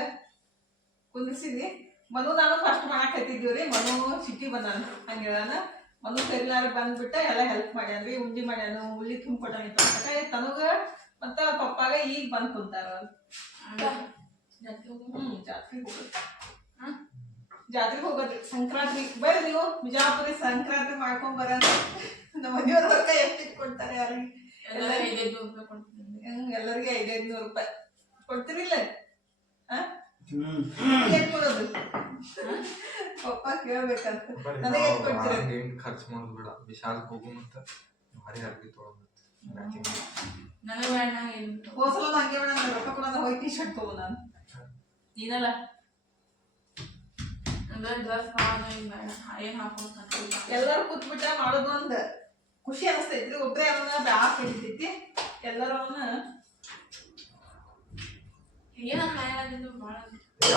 ಕುಂದಿಸಿದ್ನಿ. ಮನು ನಾನು ಫಸ್ಟ್ ಮಾಡಾಕತ್ತಿದ್ದೀವಿ ರೀ. ಮನು ಸಿಟಿ ಬಂದಾನ ಹಂಗೆ ಹೇಳಾನ ಒಂದು ಸರಿಲಾರ ಬಂದ್ಬಿಟ್ಟು ಎಲ್ಲ ಹೆಲ್ಪ್ ಮಾಡ್ಯಾನ್ರಿ ಉಂಡಿ ಮಾಡ್ಯಾನು ಉಳ್ಳಿ ತುಂಬಿಕೊಟ್ಟಾನಿತ್ತು ತನಗ ಮತ್ತ ಪಪ್ಪಾಗ ಈಗ ಬಂದ್ ಕುಂತಾರ ಜಾತ್ರೆಗೆ ಹೋಗೋದ್ರಿ ಸಂಕ್ರಾಂತಿ ಬರ್ರಿ ನೀವು ಬಿಜಾಪುರಿ ಸಂಕ್ರಾಂತಿ ಮಾಡ್ಕೊಂಡ್ ಬರ ನಮ್ಮ ಮನೆಯವ್ರ ವರ್ಗ ಎಷ್ಟು ಇಟ್ಕೊಡ್ತಾರೆ ಯಾರಿಗೆ ಎಲ್ಲರಿಗೆ 500 ರೂಪಾಯಿ ಕೊಡ್ತಿರಿಲ್ಲ ಏನ್ ಕೊಡೋದು ಪಪ್ಪ ಕೇಳ್ಬೇಕಂತ ನನಗೆ ಕೊಡ್ತೀರಿ ಖರ್ಚು ಮಾಡೋದು ಬೇಡ ವಿಶಾಲಕ್ಕೆ ಹೋಗು ಮತ್ತ ಭಾರಿ ಅರ್ಬಿ ತೊಗೊಂಡು ಹೋಸಲ ಹಂಗೆ ಬೇಡ ರೊಕ್ಕ ಕೊಡೋದ ಹೋಗಿ ಟೀ ಶರ್ಟ್ ತಗೋ ನಾನು ನೀನಲ್ಲ ಎಲ್ಲರೂ ಕೂತ್ಬಿಟ್ಟ ಮಾಡೋದು ಒಂದ್ ಖುಷಿ ಅನಿಸ್ತೈತ್ರಿ ಒಬ್ರೇ ಅವನ್ನ ಬ್ಯಾಸ್ ಹಿಡಿತೈತಿ ಎಲ್ಲರೂ ಅವನ್ನ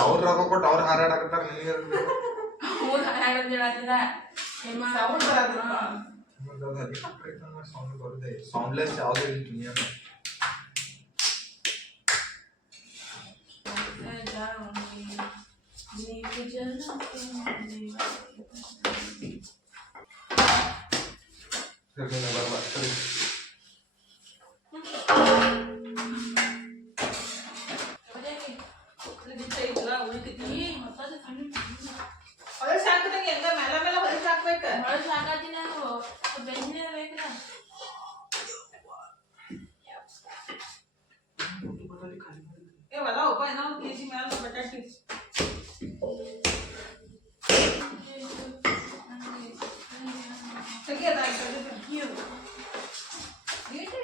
ಅವ್ರ ರೊಕ್ಕ ಕೊಟ್ಟು ಅವ್ರು ಹಾರಾಡಕತ್ತಾರ ನಿನಗೆ ಸೌಂಡ್ಲೆಸ್ ಯಾವುದೇ ಇಲ್ಲ ದುನಿಯಾ ಹೊಲಸ್ ಹಾಕದಂಗೆ ಎಲ್ಲ ಮೇಲೆ ಮೇಲೆ ಹೊಲಸ್ ಹಾಕ್ಬೇಕ ಹೊಲ ಒಬ್ಬ ಏನೋ ಕೆಜಿ ಮೇಲೆ ಬಟಾಟಿ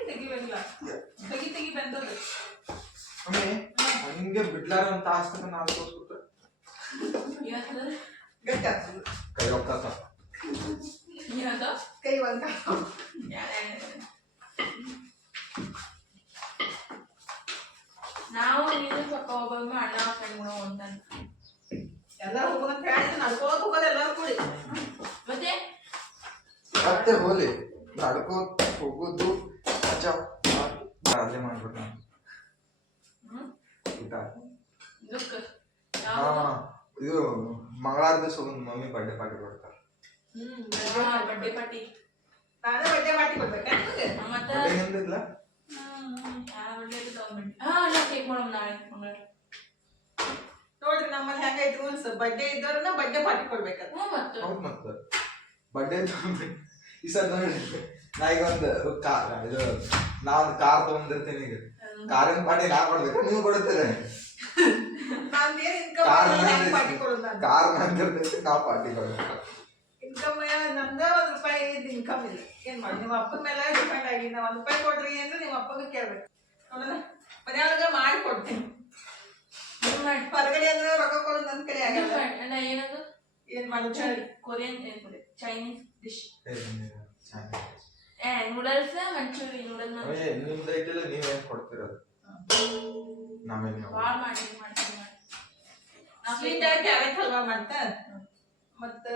ತೆಗಿಬೇಕಿಲ್ಲ ತೆಗಿ ಬಂದದ ಹಂಗೆ ಬಿಡ್ಲಾರ ಅಂತ ಆಸ್ತಕ ನಾವು ತೋರ್ಸ್ಬಿಟ್ರೆ ಗಟ್ಟಿ ಆಗ್ತದ ಕೈ ಹೋಗ್ತಾತ ಕೈ ಬಂದ ನಾವು ನೀನು ಪಕ್ಕ ಹೋಗೋದು ಅಣ್ಣ ಕಣ್ಗಳು ಅಂತಾನೆ ಎಲ್ಲರೂ ಹೋಗೋದಂತ ಹೇಳಿ ನಡ್ಕೋತ ಹೋಗೋದು ಎಲ್ಲರೂ ಕೂಡಿ ಮತ್ತೆ ಹೋಲಿ ನಡ್ಕೋತ ಹೋಗೋದು ಅಲ್ಲೇ ಮಾಡ್ಬಿಟ್ಟು ನಾನು ಊಟ ಇದು ಮಂಗಳವಾರ ದಿವಸ ಒಂದು ಮಮ್ಮಿ ಬರ್ಡೇ ಪಾರ್ಟಿ ಕೊಡ್ತಾರೆ ಬಡ್ಡೆ ಪಾರ್ಟಿ ನಾನು ಬಡ್ಡೆ ಪಾರ್ಟಿ ಕೊಡ್ಬೇಕಾ ಮತ್ತೆ ಏನಿಲ್ಲ ಕೇಕ್ ಮಾಡೋಣ ನಾಳೆ ನೋಡ್ರಿ ನಮ್ಮಲ್ಲಿ ಹೆಂಗೈತಿ ರೂಲ್ಸ್ ಬಡ್ಡೆ ಇದ್ದವ್ರನ್ನ ಬಡ್ಡೆ ಪಾರ್ಟಿ ಕೊಡ್ಬೇಕಂತ ಹೌದು ಮತ್ತೆ ಬರ್ಡೇ ಈ ಸರ್ ನೋಡಿ ನಾ ಈಗ ಒಂದು ಇದು ನಾ ಒಂದು ಕಾರ್ ತಗೊಂಡಿರ್ತೀನಿ ಈಗ ಕಾರಿನ ಪಾರ್ಟಿ ನಾ ಕೊಡ್ಬೇಕು ನೀವು ಕೊಡುತ್ತೀರ ನಂದೇನ್ ಇನ್ಕಮ್ ಪಾರ್ಟಿ ಕೊಡೋದು ನಾನು ಕಾರ್ ನಂದಿರ್ತೈತಿ ನಾವು ಪಾರ್ಟಿ ಕೊಡ್ಬೇಕು ಇನ್ಕಮ್ ನಮ್ದ ₹1 ಇನ್ಕಮ್ ಇಲ್ಲ ಏನ್ ಮಾಡಿ ನಿಮ್ಮ ಅಪ್ಪನ ಮೇಲೆ ಡಿಪೆಂಡ್ ಆಗಿ ನಾವು ₹1 ಕೊಡ್ರಿ ಅಂದ್ರೆ ನಿಮ್ಮ ಅಪ್ಪಗೆ ಕೇಳ್ಬೇಕು ನೋಡೋಣ ಮನೆಯೊಳಗ ಮಾಡಿ ಕೊಡ್ತೀನಿ ಹೊರಗಡೆ ಅಂದ್ರೆ ರೊಕ್ಕ ಕೊಡೋದು ನನ್ನ ಕಡೆ ಆಗಲ್ಲ ಏನದು ಏನ್ ಮಾಡೋದು ಕೊರಿಯನ್ ಚೈನೀಸ್ ಡಿಶ್ ಚೆನ್ನಾಗಿ ನೂಡಲ್ಸ್ ಮಂಚೂರಿ ನೂಡಲ್ಸ್ ನಿಮ್ದು ಐತಿಲ್ಲ ನೀವೇನ್ ಕೊಡ್ತಿರೋದು ನಾವೇನು ಭಾಳ ಮಾಡ್ತೀನಿ ಸ್ವೀಟ್ ಕ್ಯಾರೆಟ್ ಹಲ್ವಾ ಮಾಡ್ತಾ ಮತ್ತ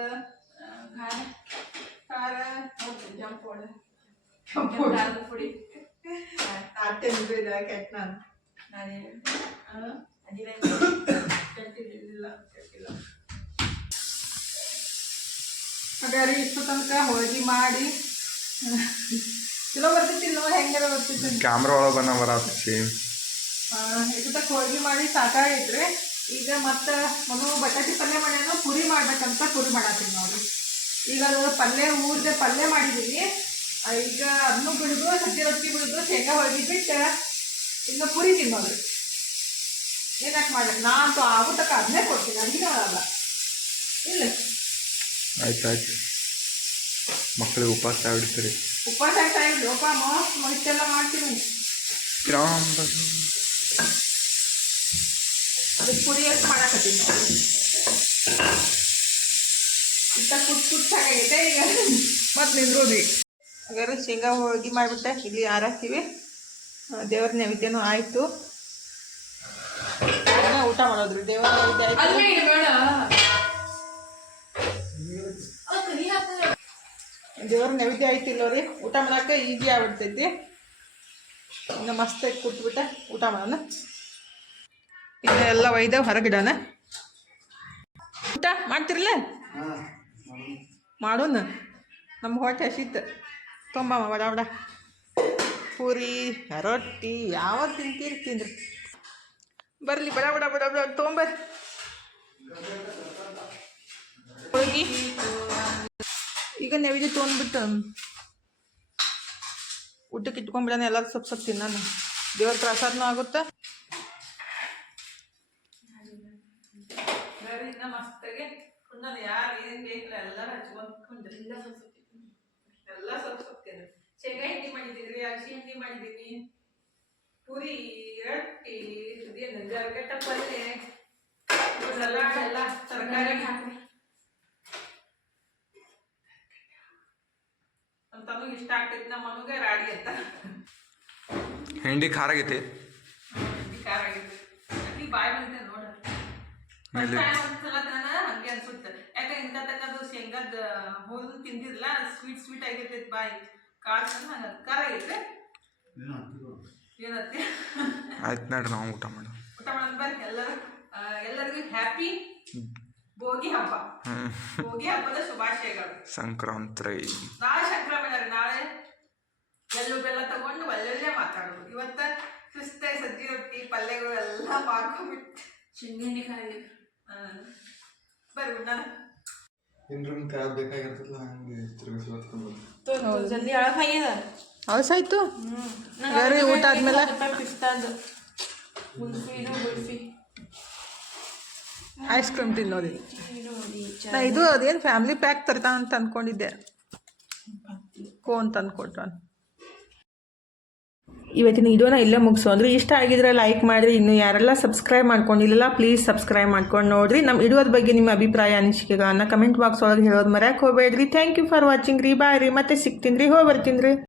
ಖಾರ ಜಂಪ್ ಪೌಡರ್ ಖಾರದ ಪುಡಿ ಕೆಟ್ಟ ನಾನು ಕೆಟ್ಟಿಲ್ಲ ಹಾಗಾದ್ರೆ ಇಷ್ಟು ತನಕ ಹೋಳಿಗೆ ಮಾಡಿ ಚಲೋ ಬರ್ತಿತ್ತಿಲ್ಲ ಹೆಂಗಾರ ಬರ್ತಿತ್ತು ಕ್ಯಾಮ್ರಾ ಒಳಗೆ ಬರತ್ತೆ ಇದು ತಕ್ಕ ಹೋಳಿಗೆ ಮಾಡಿ ಸಾಕಾಗೈತ್ರಿ ಈಗ ಮತ್ತೆ ಮನು ಬಟಾಟಿ ಪಲ್ಯ ಮಾಡ್ಯಾನು ಪುರಿ ಮಾಡ್ಬೇಕಂತ ಪುರಿ ಮಾಡತ್ತೀವಿ ನೋಡ್ರಿ ಈಗ ಅದು ಪಲ್ಯ ಊರ್ದೆ ಪಲ್ಯ ಮಾಡಿದೀವಿ ಈಗ ಅದನ್ನು ಬಿಡುದು ಸಜ್ಜೆ ರೊಟ್ಟಿ ಬಿಡುದು ಶೇಂಗಾ ಹೋಳಿಗೆ ಬಿಟ್ಟು ಈಗ ಪುರಿ ತಿನ್ನೋದ್ರಿ ಏನಕ್ಕೆ ಮಾಡ್ಬೇಕು ನಾ ಅಂತೂ ಆಗುತ್ತಕ್ಕ ಅದನ್ನೇ ಕೊಡ್ತೀನಿ ಅಡಿಗೆ ಮಾಡಲ್ಲ ಇಲ್ಲ ಆಯ್ತಾಯ್ತು ಮಕ್ಕಳಿಗೆ ಉಪವಾಸ ಬಿಡ್ತೀರಿ ಉಪವಾಸ ಆಗ್ತಾ ಇಲ್ಲೋಪ ಇಷ್ಟೆಲ್ಲ ಮಾಡ್ತೀನಿ ಅದಕ್ಕೆ ಪುರಿ ಎಷ್ಟು ಮಾಡಾಕತ್ತೀನಿ ನೋಡಿ ಇಷ್ಟ ಕುಚ್ಚಾಗೈತೆ ಈಗ ಮತ್ತೆ ನಿಂದ್ರೋದಿ ಹಾಗಾದ್ರೆ ಶೇಂಗಾ ಹೋಳಿಗೆ ಮಾಡಿಬಿಟ್ಟೆ ಇಲ್ಲಿ ಆರಾಕ್ತೀವಿ ದೇವ್ರ ನೈವೇದ್ಯನೂ ಆಯಿತು ಊಟ ಮಾಡೋದ್ರಿ ದೇವರ ನೈವೇದ್ಯ ಆಯ್ತು ದೇವ್ರ ನೈವೇದ್ಯ ಆಯ್ತಿಲ್ಲ ರೀ ಊಟ ಮಾಡಕ್ಕೆ ಈಜಿ ಆಗ್ಬಿಡ್ತೈತಿ ಇನ್ನು ಮಸ್ತಾಗಿ ಕೂತ್ಬಿಟ್ಟೆ ಊಟ ಮಾಡೋಣ ಈಗ ಎಲ್ಲ ಒಯ್ದ ಹೊರಗಿಡೋಣ ಊಟ ಮಾಡ್ತಿರಲ್ಲ ಮಾಡೋಣ ನಮ್ಮ ಹೊಟ್ಟೆ ಹಸಿತ್ತು ತೊಂಬಮ್ಮ ಬಡ ಬಡ ಪೂರಿ ರೊಟ್ಟಿ ಯಾವತ್ತು ತಿಂತೀರಿ ತಿಂದ್ರಿ ಬರಲಿ ಬಡ ಬಡ ಬಡ ಬಡ ತೊಗೊಂಬರ್ರಿ ಹೋಗಿ ಈಗ ನೈವೇದ್ಯ ತೊಗೊಂಡ್ಬಿಟ್ಟು ಊಟಕ್ಕೆ ಇಟ್ಕೊಂಡ್ಬಿಡೋಣ ಎಲ್ಲರೂ ಸ್ವಲ್ಪ ಸ್ವಲ್ಪ ತಿನ್ನೋಣ ದೇವ್ರ ಪ್ರಸಾದನೂ ಆಗುತ್ತೆ ಮಸ್ತಾಗೆ ಕುಂಡನ ಯಾರು ಏನು ಬೇಕಿಲ್ಲ ಎಲ್ಲರೂ ಹಚ್ಕೊಂಡು ಎಲ್ಲ ಸ್ವಲ್ಪ ಸ್ವಲ್ಪ ತಿನ್ನಿ ಶೇಂಗಾ ಹಿಂಡಿ ಮಾಡಿದ್ದೀರಿ ಅಕ್ಕಿ ಹಿಂಡಿ ಮಾಡಿದ್ದೀನಿ ಪೂರಿ ರೊಟ್ಟಿ ಇದೇನು ಗರ್ಗಟ್ಟ ಪಲ್ಯ ಸಲಾಡ್ ಎಲ್ಲ ತರಕಾರಿ ತಮಗೆ ಇಷ್ಟ ಆಗ್ತೈತಿ ನಮ್ಮ ಮನುಗೆ ರಾಡಿ ಅಂತ ಹಿಂಡಿ ಖಾರ ಆಗೈತಿ ಖಾರ ಆಗೈತಿ ಅಕ್ಕಿ ಬಾಯಿ ಬಂದಿದೆ ನೋಡ್ರಿ ಒಂದ್ಸಲ ಹಂಗೆ ಅನ್ಸುತ್ತೆ ಯಾಕೆ ಇಂಥ ತಕ್ಕದು ಶೇಂಗಾದ ಹೋದ್ ತಿಂದಿರಲ್ಲ ಸ್ವೀಟ್ ಸ್ವೀಟ್ ಆಗಿರ್ತೈತಿ ಬಾಯಿ ಖಾರ ಖಾರ ಆಗೈತೆ ಏನತ್ತಿ ಆಯ್ತು ನೋಡ್ರಿ ನಾವು ಊಟ ಮಾಡೋಣ ಬರ್ರಿ ಎಲ್ಲರಿಗೂ ಹ್ಯಾಪಿ ಭೋಗಿ ಹಬ್ಬ ಭೋಗಿ ಹಬ್ಬದ ಶುಭಾಶಯಗಳು ಸಂಕ್ರಾಂತಿ ನಾಳೆ ಸಂಕ್ರಮಣ ರೀ ನಾಳೆ ಎಳ್ಳು ಬೆಲ್ಲ ತಗೊಂಡು ಒಳ್ಳೊಳ್ಳೆ ಮಾತಾಡೋದು ಇವತ್ತ ಶಿಸ್ತಾಗಿ ಸಜ್ಜಿ ರೊಟ್ಟಿ ಪಲ್ಯಗಳು ಎಲ್ಲ ಮಾಡ್ಕೊಂಡ್ಬಿಟ್ಟು ಶೇಂಗಾ ಖಾಲಿ ಬರ್ರಿ ಉಣ್ಣಾನ ಏನ್ರ ಕ್ಯಾಬ್ ಬೇಕಾಗಿರ್ತಲ್ಲ ಹಂಗೆ ತಿರುಗಿಸಿ ಹೊತ್ಕೊಂಡು ಜಲ್ದಿ ಅಳಕಾಗ್ಯದ ಅವಸಾಯ್ತು ಬೇರೆ ಊಟ ಆದ್ಮೇಲೆ ಪಿಸ್ತಾದು ಗುಲ್ಫಿ ಐಸ್ ಕ್ರೀಮ್ ತಿನ್ನೋದಿ ನಾ ಇದು ಅದೇನು ಫ್ಯಾಮಿಲಿ ಪ್ಯಾಕ್ ತರ್ತಾನ ಅಂತ ಅಂದ್ಕೊಂಡಿದ್ದೆ ಕೋನ್ ತಂದ್ಕೊಟ್ಟಾನ ಇವತ್ತಿನ ವಿಡಿಯೋನ ಇಲ್ಲೇ ಮುಗಿಸು ಅಂದ್ರೆ ಇಷ್ಟ ಆಗಿದ್ರೆ ಲೈಕ್ ಮಾಡಿರಿ ಇನ್ನು ಯಾರೆಲ್ಲ ಸಬ್ಸ್ಕ್ರೈಬ್ ಮಾಡ್ಕೊಂಡಿಲ್ಲ ಪ್ಲೀಸ್ ಸಬ್ಸ್ಕ್ರೈಬ್ ಮಾಡ್ಕೊಂಡು ನೋಡ್ರಿ ನಮ್ಮ ವಿಡಿಯೋದ ಬಗ್ಗೆ ನಿಮ್ಮ ಅಭಿಪ್ರಾಯ ಅನಿಸಿಕೆಗಳನ್ನ ಕಮೆಂಟ್ ಬಾಕ್ಸ್ ಒಳಗೆ ಹೇಳೋದು ಮರ್ಯಾಕೆ ಹೋಗ್ಬೇಡ್ರಿ ಥ್ಯಾಂಕ್ ಯು ಫಾರ್ ವಾಚಿಂಗ್ ರೀ ಬಾಯ್ ರೀ ಮತ್ತೆ ಸಿಗ್ತೀನಿ ರೀ ಹೋಗಿ ಬರ್ತೀನಿ ರೀ